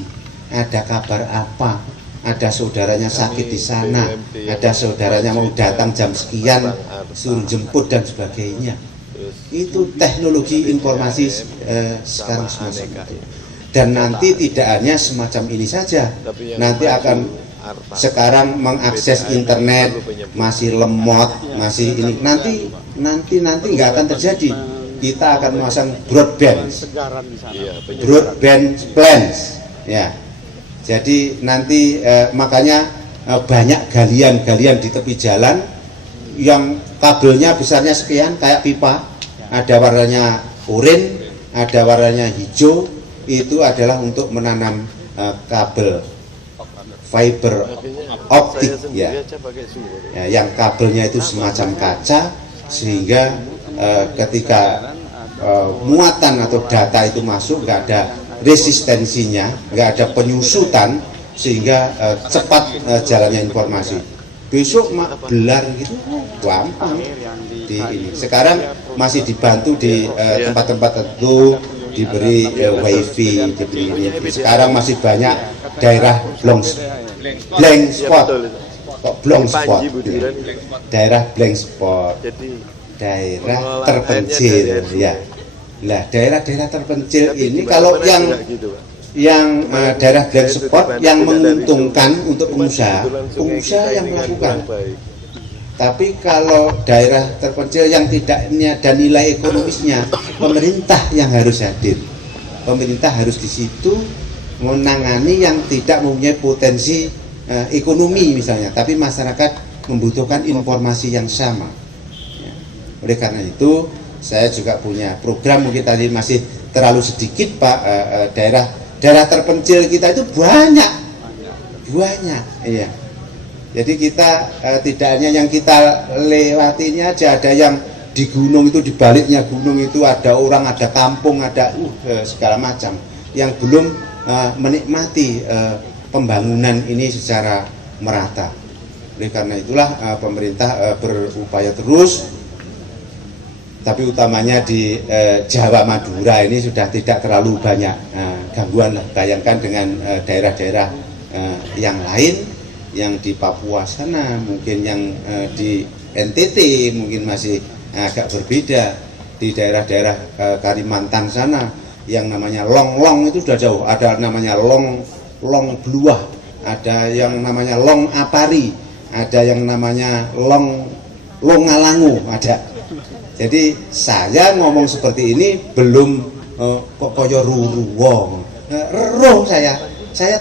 Ada kabar apa, ada saudaranya sakit di sana, ada saudaranya mau datang jam sekian, suruh jemput dan sebagainya. Itu teknologi informasi sekarang semacam itu. Dan nanti tidak hanya semacam ini saja, nanti akan sekarang mengakses internet masih lemot, masih ini, nanti nggak akan terjadi. Kita akan memasang broadband plans ya. Jadi nanti makanya banyak galian-galian di tepi jalan yang kabelnya besarnya sekian, kayak pipa, ada warnanya oranye, ada warnanya hijau. Itu adalah untuk menanam kabel fiber optik ya, yang kabelnya itu semacam kaca, sehingga ketika muatan atau data itu masuk nggak ada resistensinya, nggak ada penyusutan, sehingga cepat jalannya informasi. Besok belar gitu gampang di ini. Sekarang masih dibantu di tempat-tempat tertentu, diberi wifi, diberi ini. Sekarang masih banyak daerah blank spot, kok blank spot, daerah blank spot, daerah terpencil, ya. Lah daerah-daerah terpencil ini kalau yang daerah blank spot yang menguntungkan untuk pengusaha yang melakukan. Tapi kalau daerah terpencil yang tidak ada nilai ekonomisnya, pemerintah yang harus hadir. Pemerintah harus di situ menangani yang tidak mempunyai potensi ekonomi misalnya, tapi masyarakat membutuhkan informasi yang sama. Ya. Oleh karena itu, saya juga punya program, mungkin tadi masih terlalu sedikit Pak, daerah terpencil kita itu banyak, iya. Jadi kita tidak hanya yang kita lewati ini aja, ada yang di gunung itu, di baliknya gunung itu ada orang, ada kampung, ada segala macam yang belum menikmati pembangunan ini secara merata. Oleh karena itulah pemerintah berupaya terus, tapi utamanya di Jawa Madura ini sudah tidak terlalu banyak gangguan lah. Bayangkan dengan daerah-daerah yang lain, yang di Papua sana, mungkin yang di NTT mungkin masih agak berbeda. Di daerah-daerah Kalimantan sana yang namanya long itu sudah jauh, ada namanya long Bluah, ada yang namanya long Apari, ada yang namanya long Ngalangu, ada. Jadi saya ngomong seperti ini belum kok koyo ruruwong. Roh saya